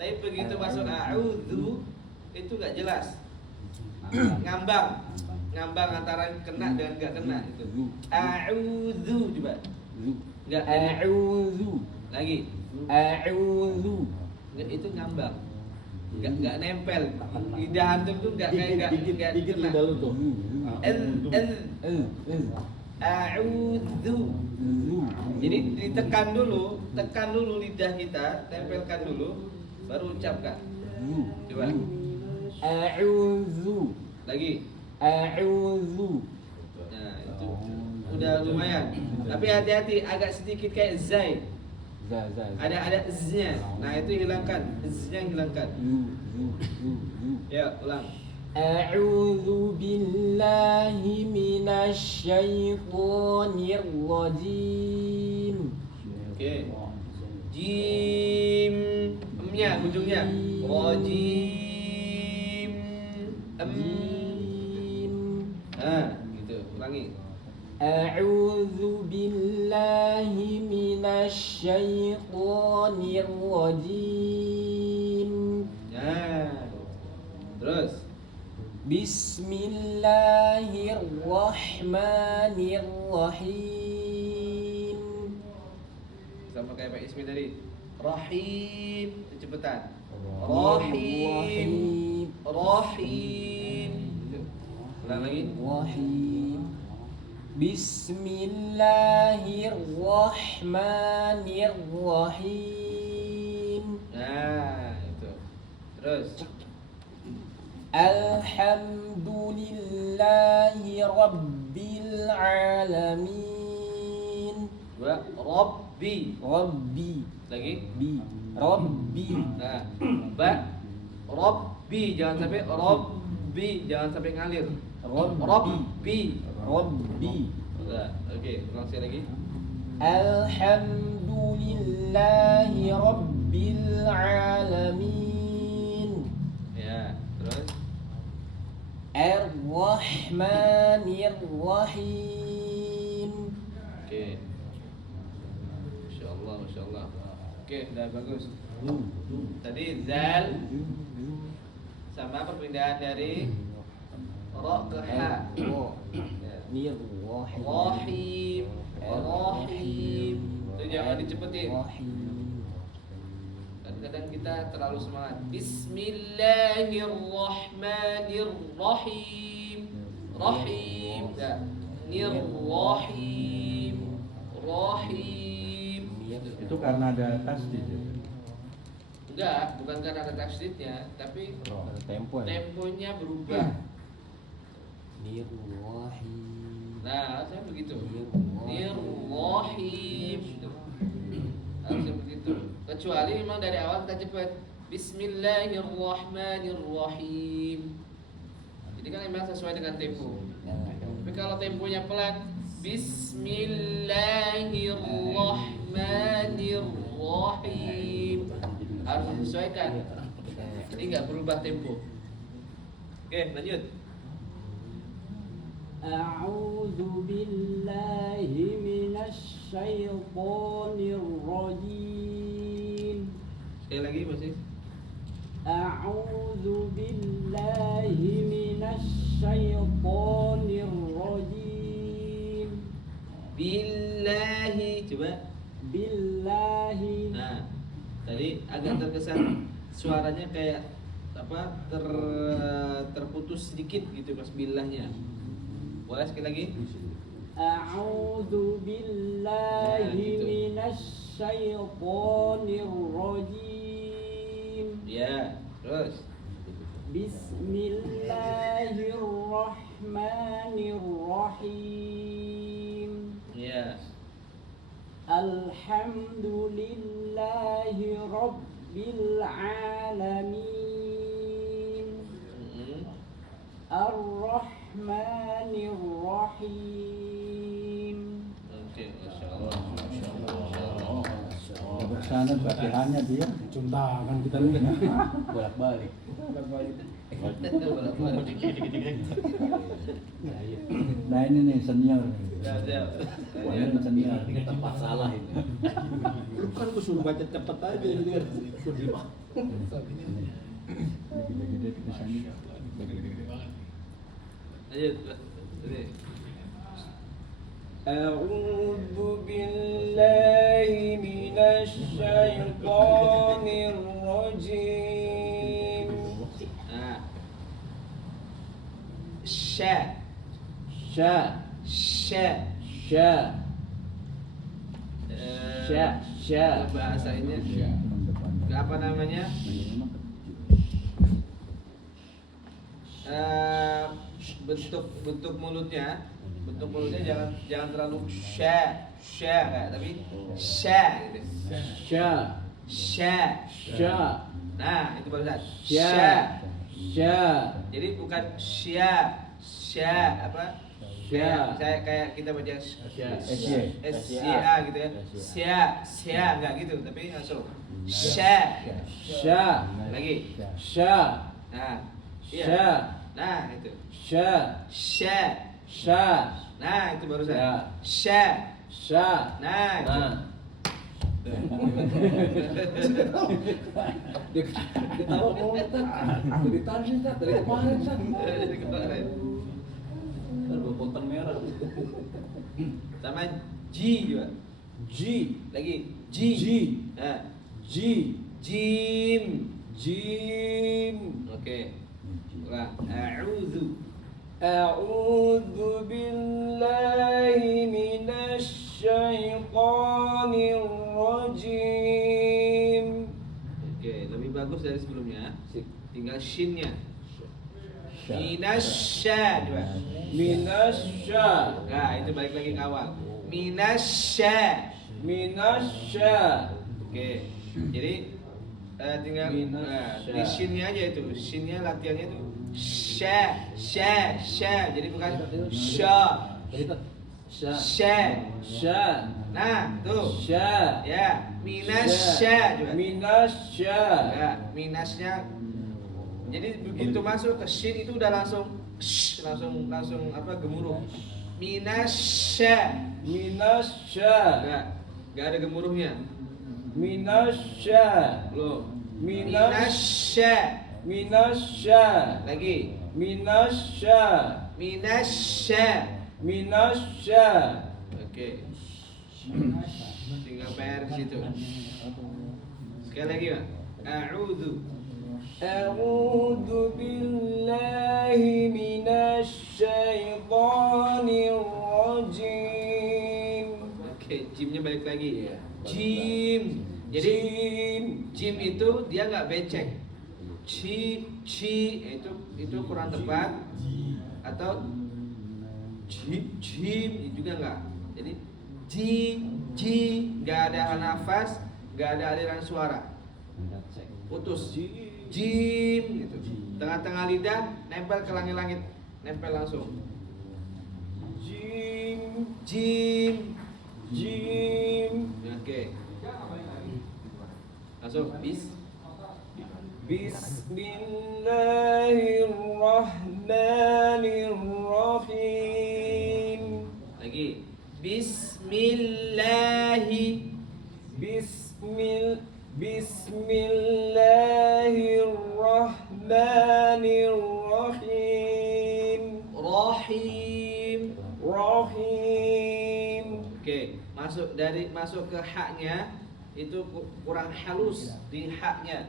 Tapi begitu masuk a'udzu itu nggak jelas. Ngambang. Ngambang antara kena dengan nggak kena itu. A'udzu coba. Enggak. أعوذ Lagi. أعوذ Nggak, itu ngambang. Nggak nempel. Lidah antum tuh nggak kayak nggak Dikit kena. lidah lu tuh. A'udzu. Jadi ditekan dulu, tekan dulu lidah kita, tempelkan dulu, baru ucapkan. Coba. أعوذ Lagi. أعوذ Nah, itu udah lumayan. Tapi hati-hati, agak sedikit kayak zai. Ada z-nya. Nah, itu hilangkan. Z-nya hilangkan. Ya, ulang. أعوذ بالله من الشيطان الرجيم Oke. Jim. Emnya, ujungnya. Rajim. جيم Nah, gitu. Ulangi. أعوذ بالله من الشيطان الرجيم Nah. Terus. بسم الله الرحمن الرحيم Sama kayak Pak Ismi tadi. Rahim. Cepetan. Rahim. Rahim. Ulang lagi. الرحيم بسم الله الرحمن الرحيم Nah, itu. Terus. الحمد لله رب العالمين Dua. Rabbi. ربي Lagi. بي ربي Nah. Ba. Rabbi. Jangan sampai Rabbi. Jangan sampai ngalir. ربي Rabbi. ربي Udah. Oke. Ulang sekali lagi. الحمد لله رب العالمين Ya. Terus. الرحمن الرحيم Oke. Masya Allah, Masya Allah. Oke, udah bagus. Tadi zal sama perpindahan dari ra ke ha. Ya. الرحيم Rahim. Rahim. Itu jangan dicepetin. الرحيم Kadang-kadang kita terlalu semangat. Bismillahirrahmanirrahim. Rahim. Ya. Nirrahim. Rahim. Itu karena ada tasdid ya. Enggak, bukan karena ada tasdidnya, tapi Tempo ya. temponya berubah. الرحيم Nah, harusnya begitu. Nirrahim. Harusnya begitu. Kecuali memang dari awal kita cepat. Bismillahirrahmanirrahim. Jadi kan memang sesuai dengan tempo. Tapi kalau temponya pelan, Bismillahirrahmanirrahim. Harus disesuaikan. Jadi nggak berubah tempo. Oke, lanjut. أعوذ بالله من الشيطان الرجيم. Sekali lagi masih. أعوذ بالله من الشيطان الرجيم. Billahi, coba. بالله. Nah, tadi agak terkesan suaranya kayak apa terputus sedikit gitu pas billahnya. Boleh sekali lagi? أعوذ بالله من الشيطان الرجيم. Ya, terus. بسم الله الرحمن الرحيم. Ya. الحمد لله رب العالمين. الرحمن الرحيم. Oke, Masya Allah. Sampai sana batihannya dia. Contakan kita nih. Bolak-balik. Nah ini nih senior. Ya, siap. Wah, ini senior. Tempat salah ini. Lu kan gua suruh baca cepet aja gitu kan. Gede-gede tulisannya. Gede-gede banget. Lanjut, ini. أعوذ بالله من الشيطان الرجيم. Nah. Sya. Sya, Sya. sya, sya, sya. Bahasa ini apa namanya? Bentuk mulutnya jangan terlalu sya enggak, tapi sya gitu. Sya, Sya. sya, Nah, itu barusan. sya, sya, Jadi bukan sya apa? Sya. Kayak kita baca Sya. SYA gitu ya. Sya enggak gitu, tapi langsung sya. sya, Lagi. sya, Nah, iya. sya, Nah, itu. sya, Sya. sya, Nah, itu barusan. Ya. Sya. sya. Nah, itu. Nah, Ketawa mau dari tadi dari kemarin Dari kemarin. Gua potong merah. Sama G juga. G, Lagi G. G, Nah, G, Jim. jim. Oke. Ulang. A'udzu. أعوذ بالله من الشيطان الرجيم. Oke, lebih bagus dari sebelumnya. Tinggal shinnya. Sya. Minasya coba. Minasya, Nah, itu balik lagi ke awal. Minasya. minasya, Oke. Jadi tinggal Minasya. di shinnya aja itu. Shinnya latihannya itu sya. Jadi bukan sya. sya, Sya. sya, Nah, tuh. sya, Ya, minasya coba. minasya, Ya, minasnya. Jadi begitu masuk ke shin itu udah langsung langsung apa gemuruh. Minasya. minasya, Enggak ada gemuruhnya. minasya, Belum. Minasya. Minasya. minasya, Lagi. minasya, Minasya. minasya. Oke. Tinggal PR di situ. Sekali lagi, Pak. A'udzu. أعوذ بالله من الشيطان الرجيم. Oke, jimnya balik lagi. Jim. Jadi jim itu dia nggak becek. Ci itu kurang tepat atau jim juga nggak. Jadi ji nggak ada nafas, nggak ada aliran suara. Putus. Jim gitu. Tengah-tengah lidah nempel ke langit-langit, nempel langsung. Jim, Jim. jim, Oke. Langsung bis. Bismillahirrahmanirrahim. Lagi. Bismillahi. Bismillahirrahmanirrahim. Rahim. Rahim. Oke, masuk ke haknya itu kurang halus di haknya.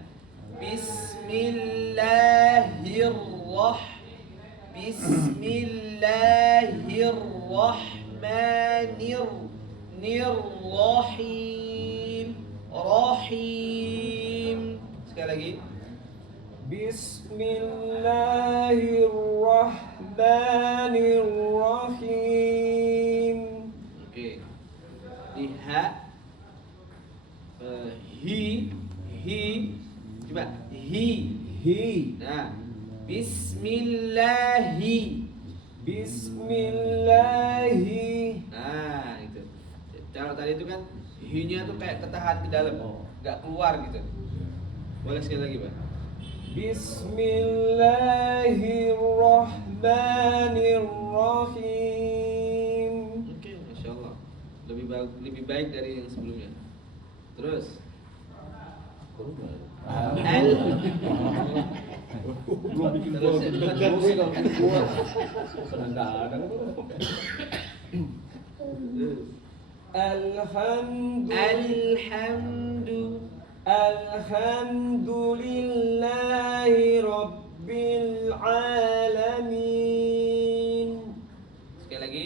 Bismillahirrahmanirrahim. Rahim. Sekali lagi. Bismillahirrahmanirrahim. Oke. Di ha hi coba hi. Nah, bismillahi. Bismillahi. Nah, itu. Kalau tadi itu kan hi-nya tuh kayak ketahan ke dalam, nggak keluar gitu. Boleh sekali lagi, Pak? Bismillahirrahmanirrahim. Oke, masya Allah. Lebih baik dari yang sebelumnya. Terus. Belum bikin gol, kadang-kadang. Alhamdulillahi Rabbil Alamin. Sekali lagi.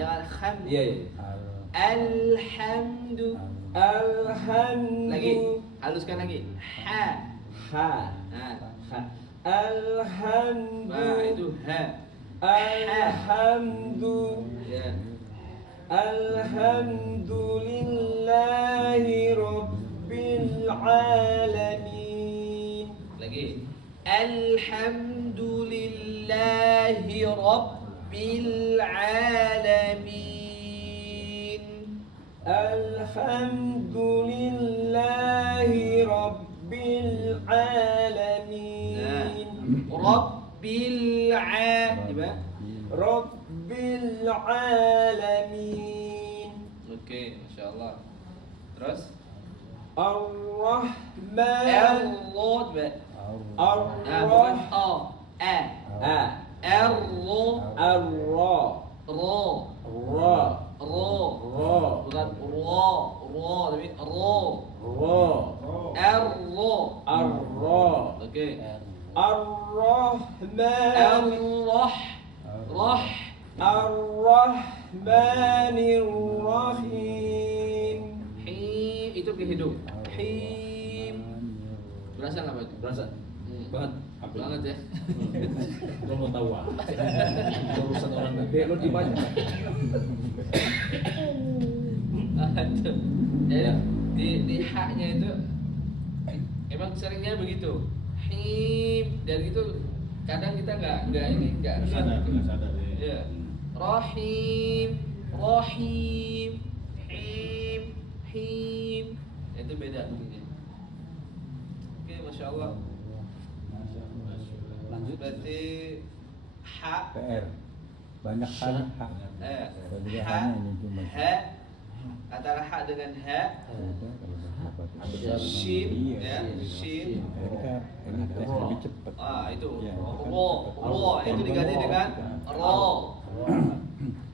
Jangan ham. Iya. Alhamdu. Lagi. Haluskan lagi. Ha. Nah, nah itu ha. Alhamdu. Ya. Alhamdulillahi Rabbil Alamin. Lagi. Alhamdulillahi Rabbil Alamin. Alhamdulillahi Rabbil Alamin. Rabbil Alamin. Oke, masya Allah. Terus Ar-Rahman. Ar-Rahman. Nah, bukan o, a. Ar-Ra. Ar-Ra. Ra. Ra. Ra. Ra. Bukan ra, tapi ra. Ra. Ar-Ra. Ar-Ra. Oke. Ar-Rahman. Ar-Rahmanirrahim. Him itu ke hidung. Him. Berasa nggak Pak? Berasa banget. Banget ya. Lo mau tahu ah? Urusan orang gede lo dibaca. Aduh. Jadi di haknya itu emang seringnya begitu. Him dan itu kadang kita nggak Nggak sadar. Ya. Rahim, him. Itu beda bunyinya. Oke, masya Allah. Lanjut. Berarti ha, PR. Banyak hal hak. Kalau dia ha, hanya ini cuma. ha, antara ha dengan ha, Udah, kalau berapa? shin, Iya, ya, shin. Ini tes lebih cepat. Itu Ya. ro itu diganti dengan ro,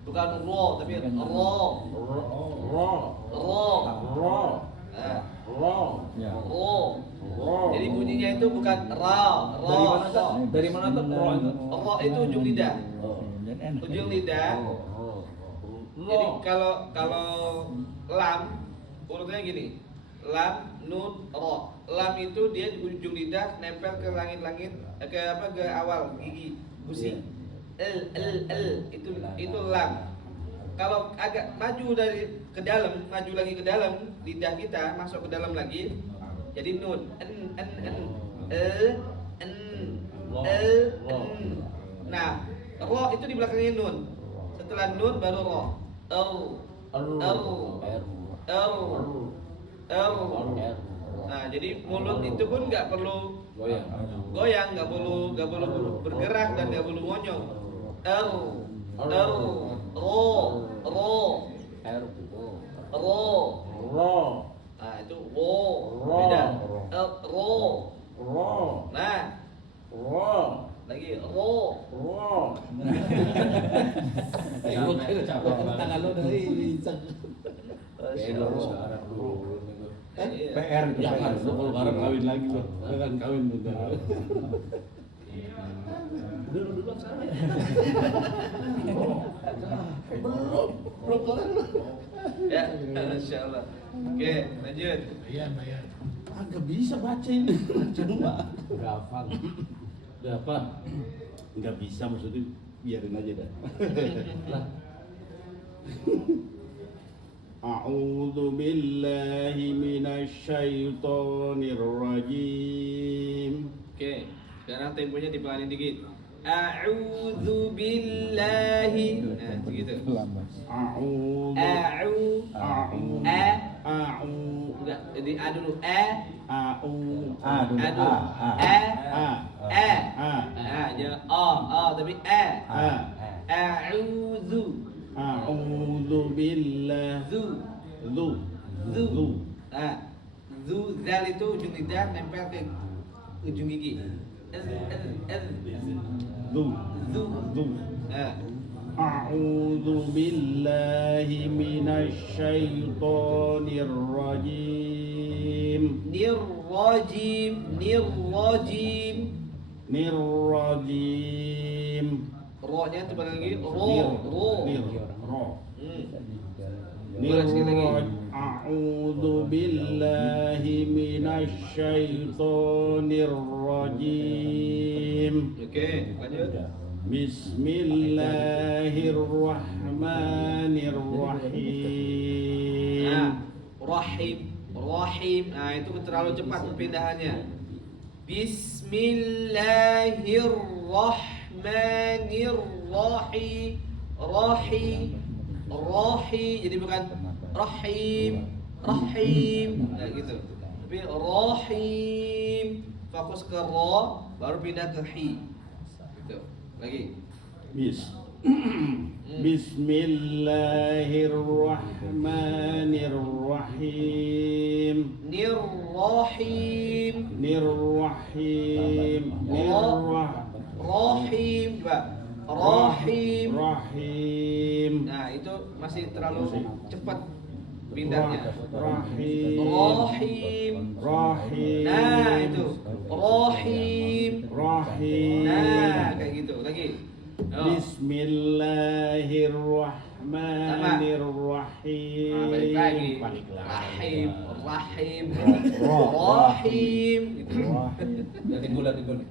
bukan ro tapi ro, Ya. ro. Jadi bunyinya itu bukan ra. Dari mana tuh ro itu? Ro itu ujung lidah. Dan enak. Ujung lidah. Jadi kalau lam urutnya gini. Lam, nun, ro. Lam itu dia di ujung lidah nempel ke langit-langit ke awal gigi gusi. El itu lam. Kalau agak maju maju lagi ke dalam lidah kita masuk ke dalam lagi jadi nun. Nah, ro itu di belakangnya nun. Setelah nun baru ro. Nah, jadi mulut itu pun nggak perlu Goyang. goyang, nggak perlu bergerak dan nggak perlu monyong. Ro. Ra. Nah, itu ro. Ro. Beda. Ro. Ro. Ra. Nah, Ra. lagi ro. Ra. Tangan lo dari Iya. PR itu Ya kan, PR. lo kalau Arab kawin lagi lo, kan kawin bentar. Dulu sana ya. Belum kelar lo. Ya, Masya Allah. Oke, lanjut. Bayar. Agak bisa baca ini, cuma Udah hafal. udah apa? Nggak bisa maksudnya biarin aja dah. Lah, A'udzu billahi minasyaitonir rajim. Oke, sekarang temponya dipelanin dikit. A'udzu billahi. Nah, begitu. Lambat. A'udzu A'u. A'udzu A'udzu Enggak, jadi A dulu. A'udzu A dulu. A dulu. A. Nah, jangan O, tapi A. A'udzu. A'udzu billahi Zu. Zu. Nah, zu zal itu ujung lidah nempel ke ujung gigi. Zu. Zu. Zu. Nah, A'udzu billahi minasyaitonir rajim. nirrajim. Nirrajim. Ro-nya itu balik lagi. Ro. Nir. Ro. Boleh sekali lagi. A'udzu billahi minasyaitonir rajim. Oke, lanjut. Bismillahirrahmanirrahim. Nah, rahim. Nah, itu terlalu cepat perpindahannya. Bismillahirrahmanirrahim. Rahi. Jadi bukan rahim. Nah, gitu. Tapi rahim. Fokus ke ra, baru pindah ke hi. Gitu. Lagi. Bismillahirrahmanirrahim. Nirrahim. Nirrahim. Rahim, Pak. Rahim. Rahim. Nah, itu masih terlalu cepat pindahnya. Rahim. Rahim. Rahim. Nah, itu. Rahim. Rahim. Nah, kayak gitu. Lagi. Oh. Bismillahirrahmanirrahim. Nah, balik lagi. Balik lagi. Rahim. Ro. Rahim. Gitu. liatin gue.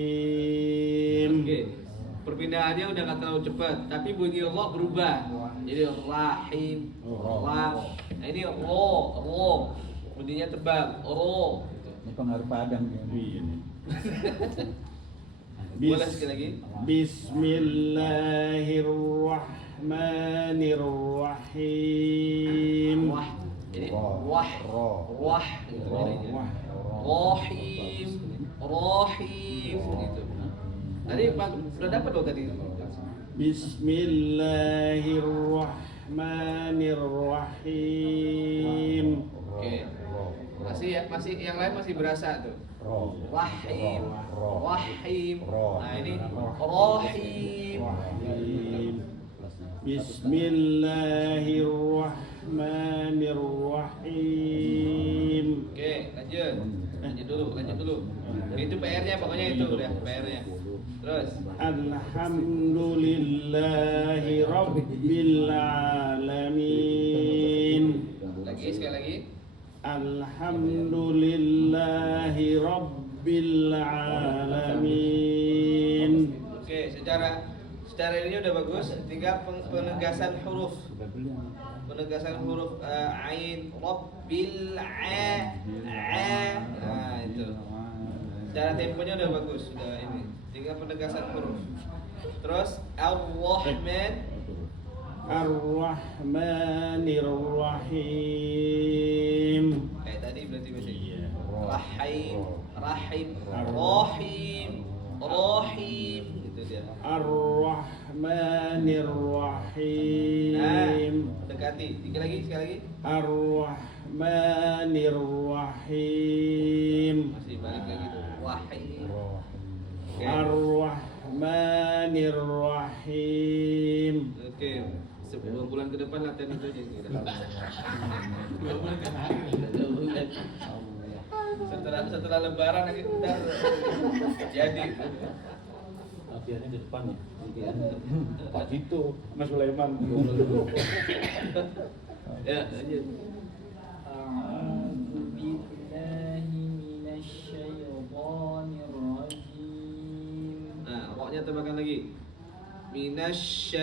Bismillahirrahmanirrahim. Oke. Perpindahannya udah nggak terlalu cepat, tapi bunyi ro berubah. Jadi rahim, ra. Nah, ini ro. Bunyinya tebal, ro. Ini pengaruh Padang ya. Iya nih. Boleh sekali lagi. Bismillahirrahmanirrahim. Wah. Jadi Ro. wah. Ro. Wah. Gitu. Rahim. Gitu. Tadi udah dapat loh tadi. Bismillahirrahmanirrahim. Oke. Masih yang lain masih berasa tuh. Ro. Rahim. Ro. Rahim. Ro. Nah, ini rahim. Rahim. Bismillahirrahmanirrahim. Oke, lanjut dulu. Itu PR-nya pokoknya itu udah PR-nya. Terus. Alhamdulillahi Rabbil Alamin. Sekali lagi. Alhamdulillahi Rabbil Alamin. Oke, secara ini udah bagus. Tinggal penegasan huruf. Penegasan huruf ain, rabbil a. Nah, itu. Cara temponya udah bagus, sudah ini. Tinggal penegasan huruf. Terus Ar-Rahman. Ar-Rahmanir-Rahim. Kayak tadi berarti bahasa Iya. Rahim, Rahim, Rahim, Rahim gitu dia. Ar-Rahmanir-Rahim. Dekati. Dikit lagi, sekali lagi. Ar-Rahmanir-Rahim. Masih balik lagi tuh. Rahim. Oke. Ar-Rahmanir-Rahim. Oke. 10 bulan ke depan latihan itu aja. Dua bulan tiap hari. Setelah lebaran nanti ntar jadi. Latihannya di depan ya. Pak gitu, Mas Sulaiman. Ya, lanjut. أعوذ بالله من الشيطان الرجيم Nah, roknya tambahkan lagi.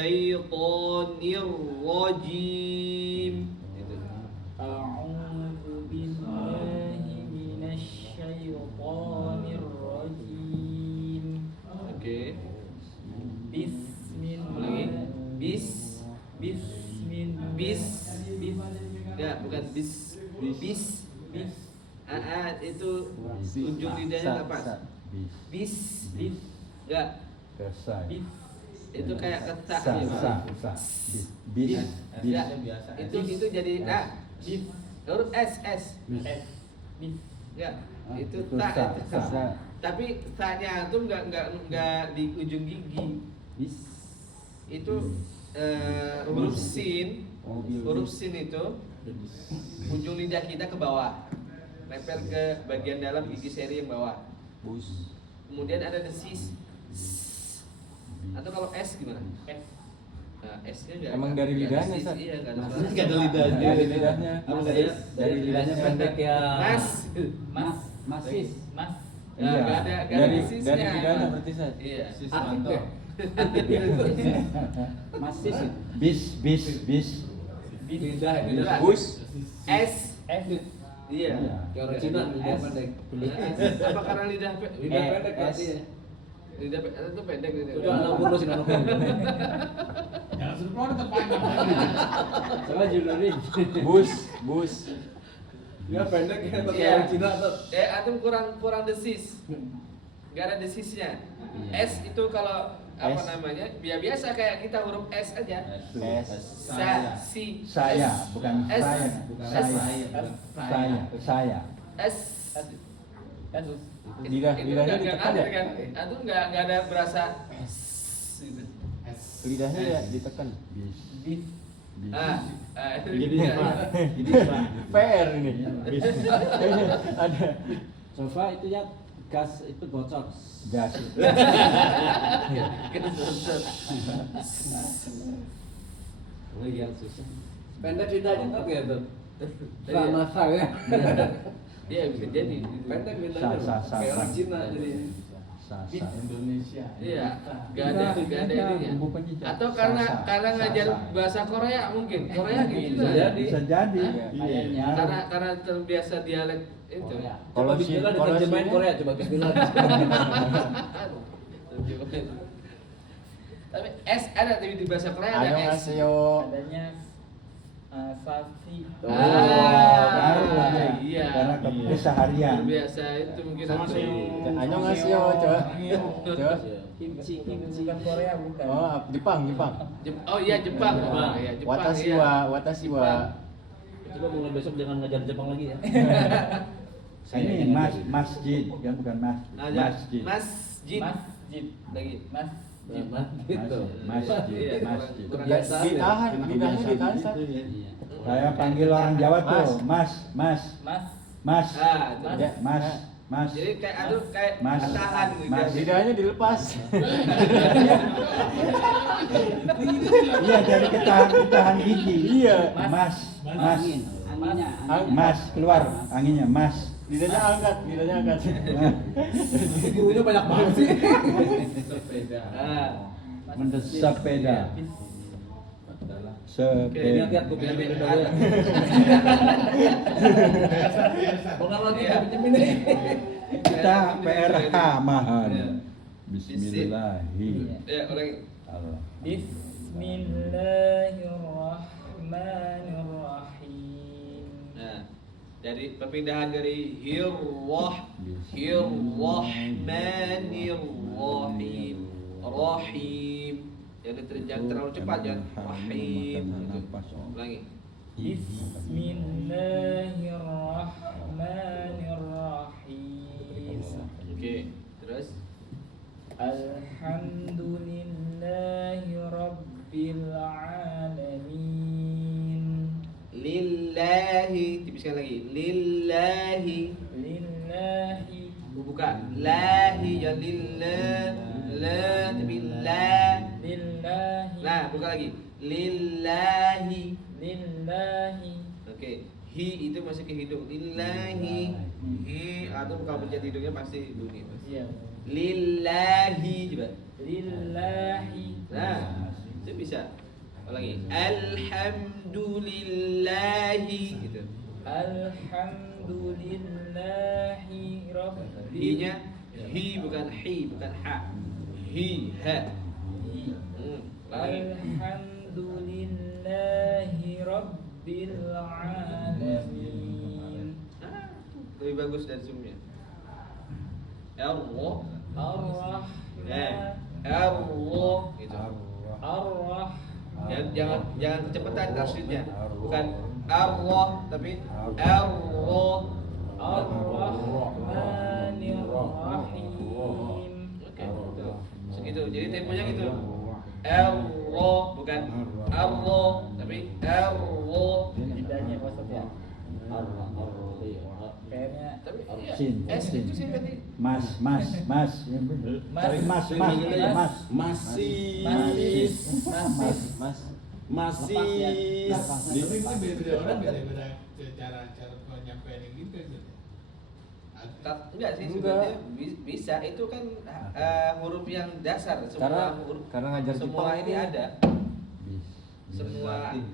Minasyaitonir rajim. Itu. أعوذ بالله من الشيطان الرجيم Oke. بسم Lagi. الله بسم الله Bis. Ya, bukan bis. Bis. Itu ujung lidahnya nggak pas. Bis. Bis. Enggak. Kesai. Itu kayak ketak Sa, gitu. sa, sa. Bis. Bis. Ya, itu jadi huruf S. Ya, itu tak. sa, sa. Tapi taknya itu nggak di ujung gigi. Bis. Itu huruf sin. Huruf sin itu ujung lidah kita ke bawah, nempel ke bagian dalam gigi seri yang bawah. Bus. Kemudian ada desis. Atau kalau S gimana? S. Nah, S-nya nggak. Emang dari nggak lidahnya, desis, Sat? Iya, nggak ada Nggak suara. ada lidahnya. Dari lidahnya. Dari lidahnya pendek ya. Mas. Masis Mas Nah, Iya. nggak ada Dari desisnya. lidahnya berarti Sat. Iya. Masis Bis. Lidah. Bus. S. Iya. Kayak orang Cina lidah S. pendek. Apa karena lidah Lidah pendek berarti ya. lidah itu pendek lidah. Udah anak kurus anak kurus. Jangan suruh keluar terpanjang. Coba julurin Bus. Dia pendek ya tapi Iya. orang Cina tuh. Antum kurang desis. Gak ada desisnya. S itu kalau apa S. namanya? Biasa kayak kita huruf S aja. S. Si. Saya, S. bukan S. saya. Saya. S. Lidahnya nggak ditekan ada ya? kan? Antum nggak ada berasa S gitu. Lidahnya ya ditekan. Bis. Itu Jadi dia. PR ini. Ada coba itu ya gas itu bocor gas. Kita susah. Yang susah. Pendek lidahnya tapi ya tuh. Ramasa ya Iya bisa jadi. Pendek lidahnya. Sa. Kayak orang Cina jadi. Indonesia Iya, nggak ada ininya. Atau karena ngajar bahasa Korea mungkin. Korea gitu. Bisa jadi. Bisa jadi. Kayaknya. Karena terbiasa dialek itu. Kalau bismillah diterjemahin Korea coba bismillah. Tapi S ada tapi di bahasa Korea ada S. Annyeonghaseyo. adanya Safi Iya. Karena keseharian. Biasa itu mungkin Sama atau- sih. Annyeonghaseyo, coba. Coba. kimchi bukan Korea bukan Oh, Jepang. Oh iya Jepang. Oh, iya, Jepang. Watashiwa. Coba mulai besok jangan ngajar Jepang lagi ya. Ini masjid, kan bukan masjid. Masjid. masjid Lagi. Gitu. Masjid. Iya, kurang dasar. Ditahan, lidahnya ditahan. Sat. Saya panggil orang Jawa tuh, Mas. mas Ya, Mas. Jadi kayak Mas. tahan gitu. Mas. Lidahnya dilepas. Iya, jadi ketahan gigi. Iya, Mas. Mas keluar anginnya, Mas. Lidahnya angkat. Gurunya banyak banget sih. Sepeda. Ini hati-hati gue pinjemin dulu ya. Bukan lagi pinjemin nih. kita PRH mahan. Ya. Bismillahi. Ya, ulangi. Allah. Bismillahirrahmanirrahim. Nah, jadi perpindahan dari Rahmanirrahim. Rahim. Jangan terlalu cepat ya. Rahim. Ulangi. Bismillahirrahmanirrahim. Oke, terus Alhamdulillahi Rabbil Alamin. lillahi, tipiskan lagi. Lillahi. Lillahi. Buka. Lahi ya lillah. La tapi la. Lillahi. Nah, buka lagi. Lillahi. Lillahi. Oke. Hi itu masih ke hidung. Lillahi. Hi atau kalau pencet hidungnya pasti bunyi. Iya. Lillahi coba. Lillahi. Nah, itu bisa. Ulangi. Alhamdulillahi gitu. Alhamdulillahi Rabbil Hi-nya hi bukan hi, bukan ha. Hi, ha. Ulangi. Alhamdulillahi Rabbil Alamin. Lebih bagus dari zoomnya. Allah. Ar-Rahman. Allah gitu. Ar-Rahman. Jangan kecepatan tasydidnya. Bukan Allah tapi Allah. Ar-Rahmanir-Rahim. Oke, gitu. Segitu. Jadi temponya gitu. Allah bukan Allah tapi Allah. Lidahnya Ustaz ya. Kayaknya Tapi Sin, S sin. itu sih berarti. Mas. Mas. Cari mas. Masih. Tapi ini beda-beda orang beda-beda cara penyampaian yang gitu kan. Enggak sih Enggak. sebenarnya bisa itu kan huruf yang dasar semua huruf ngajar semua Jepang ini tuh. ada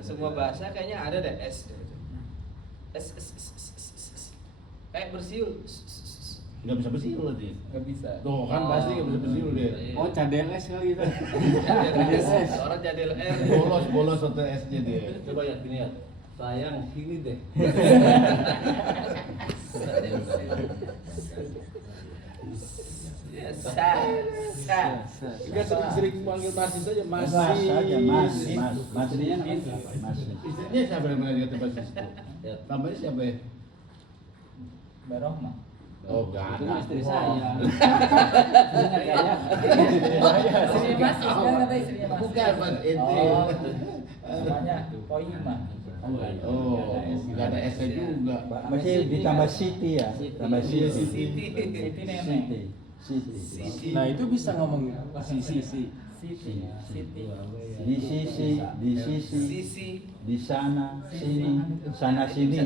semua bahasa kayaknya ada deh S kayak bersiul Nggak bisa bersiul nanti. Nggak bisa. Tuh kan pasti nggak bisa bersiul dia. Oh, cadeles kali itu. orang jadil R Bolos atau S-nya dia. Coba ya gini ya. Sayang sini deh. sa Enggak sering manggil masih saja Mas aja, mas. Masnya mas. Istrinya siapa yang pernah dikata basis itu? Tambahnya siapa ya? Mbak Rohma. Oh, enggak Itu ada. istri saya. Istrinya Mas, kan kata istrinya Mas. Bukan, Mas, ente. Oh, namanya Koima. Oh, enggak ada S-nya juga. Masih ditambah Siti ya. Tambah Siti. Siti nenek. Siti. Nah, itu bisa ngomong Siti. Siti. Di sisi, sisi di sana, sini, sana sini.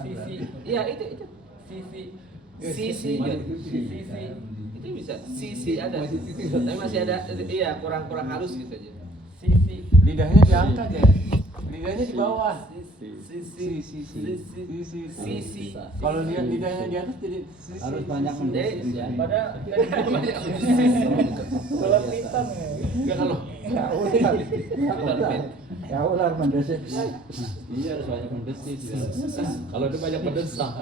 Sisi. iya itu Sisi. sisi itu bisa sisi ada tapi masih ada iya kurang halus gitu aja Sisi. Lidahnya diangkat ya. Lidahnya di bawah. sisi Kalau lihat lidahnya di atas jadi sisi. Harus banyak mendesis ya. Padahal kalau hitam ya. enggak kalau Ya ular mendesis. Iya harus banyak mendesis. Kalau dia banyak mendesak.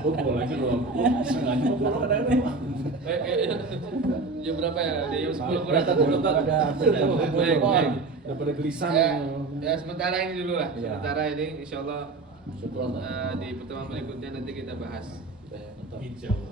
Bobol lagi loh. Sengaja bobol kadang-kadang. jam berapa ya jam 10 Berapa tuh? Ada baik Daripada gelisah. ya sementara ini dulu lah Ya. sementara ini insyaallah Syukur. di pertemuan berikutnya nanti kita bahas Insya Allah.